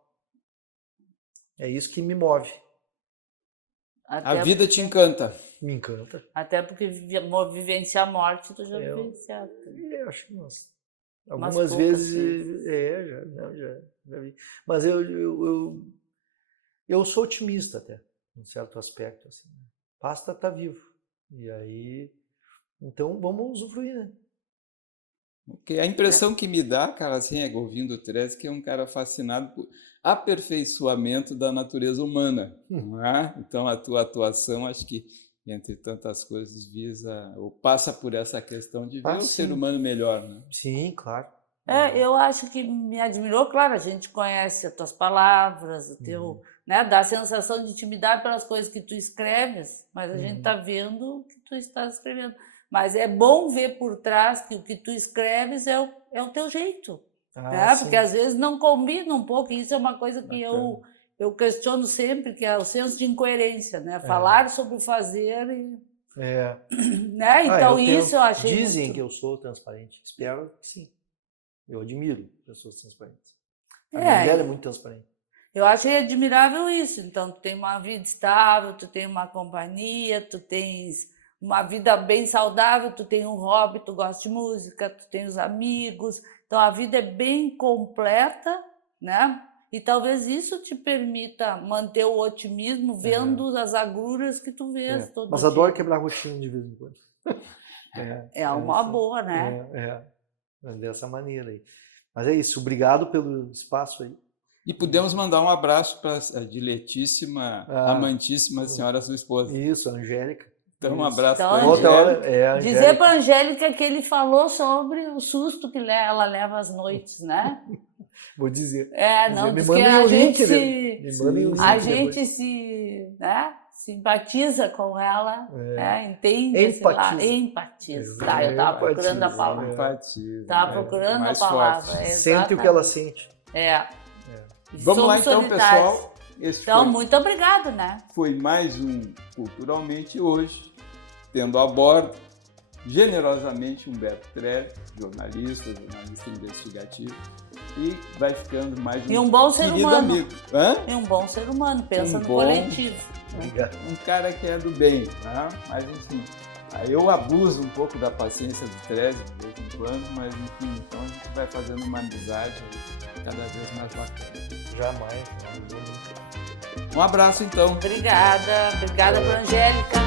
É isso que me move. A vida te encanta. Me encanta. Até porque vivenciar a morte tu já vivenciaste. Acho que algumas vezes. Já vi. Mas eu sou otimista até, em certo aspecto. Assim. Basta estar vivo. E aí. Então vamos usufruir, né? A impressão que me dá, cara, assim, ouvindo o Tereza, que é um cara fascinado por aperfeiçoamento da natureza humana. Não é? Então, a tua atuação, acho que, entre tantas coisas, visa ou passa por essa questão de ver o ser humano melhor. Né? Sim, claro. Eu acho que me admirou, claro, a gente conhece as tuas palavras, o teu, né, dá a sensação de intimidade pelas coisas que tu escreves, mas a gente está vendo o que tu estás escrevendo. Mas é bom ver por trás que o que tu escreves é o teu jeito, né? Porque às vezes não combina um pouco, e isso é uma coisa que eu questiono sempre, que é o senso de incoerência, né? Falar sobre o fazer e... Né? Então isso eu achei Dizem que eu sou transparente, espero que sim. Eu admiro pessoas transparentes. A minha mulher é muito transparente. Eu achei admirável isso. Então, tu tem uma vida estável, tu tem uma companhia, tu tens uma vida bem saudável, tu tem um hobby, tu gosta de música, tu tem os amigos. Então, a vida é bem completa, né? E talvez isso te permita manter o otimismo vendo as agruras que tu vês todo dia. Mas adoro quebrar rotina de vez em quando. É uma boa, né? Dessa maneira aí. Mas é isso, obrigado pelo espaço aí. E podemos mandar um abraço para a diletíssima, amantíssima senhora, sua esposa. Isso, a Angélica. Então, um abraço então, para a Angélica. Dizer para a Angélica que ele falou sobre o susto que ela leva às noites, né? Vou dizer. Não, me diz que a gente se simpatiza com ela, entende, empatiza. Eu estava procurando a palavra. Empatiza. Estava procurando a palavra. Sente o que ela sente. Vamos lá então, pessoal. Então, muito obrigado, né? Foi mais um Culturalmente hoje, tendo a bordo, generosamente, Humberto Treve, jornalista investigativo, e vai ficando mais um bom ser humano. Amigo. E um bom ser humano, pensa no coletivo. Obrigado. Um cara que é do bem, né? Mas enfim, eu abuso um pouco da paciência do Treve de vez em quando, mas enfim, então a gente vai fazendo uma amizade cada vez mais bacana. Jamais. Um abraço então. Obrigada para Angélica.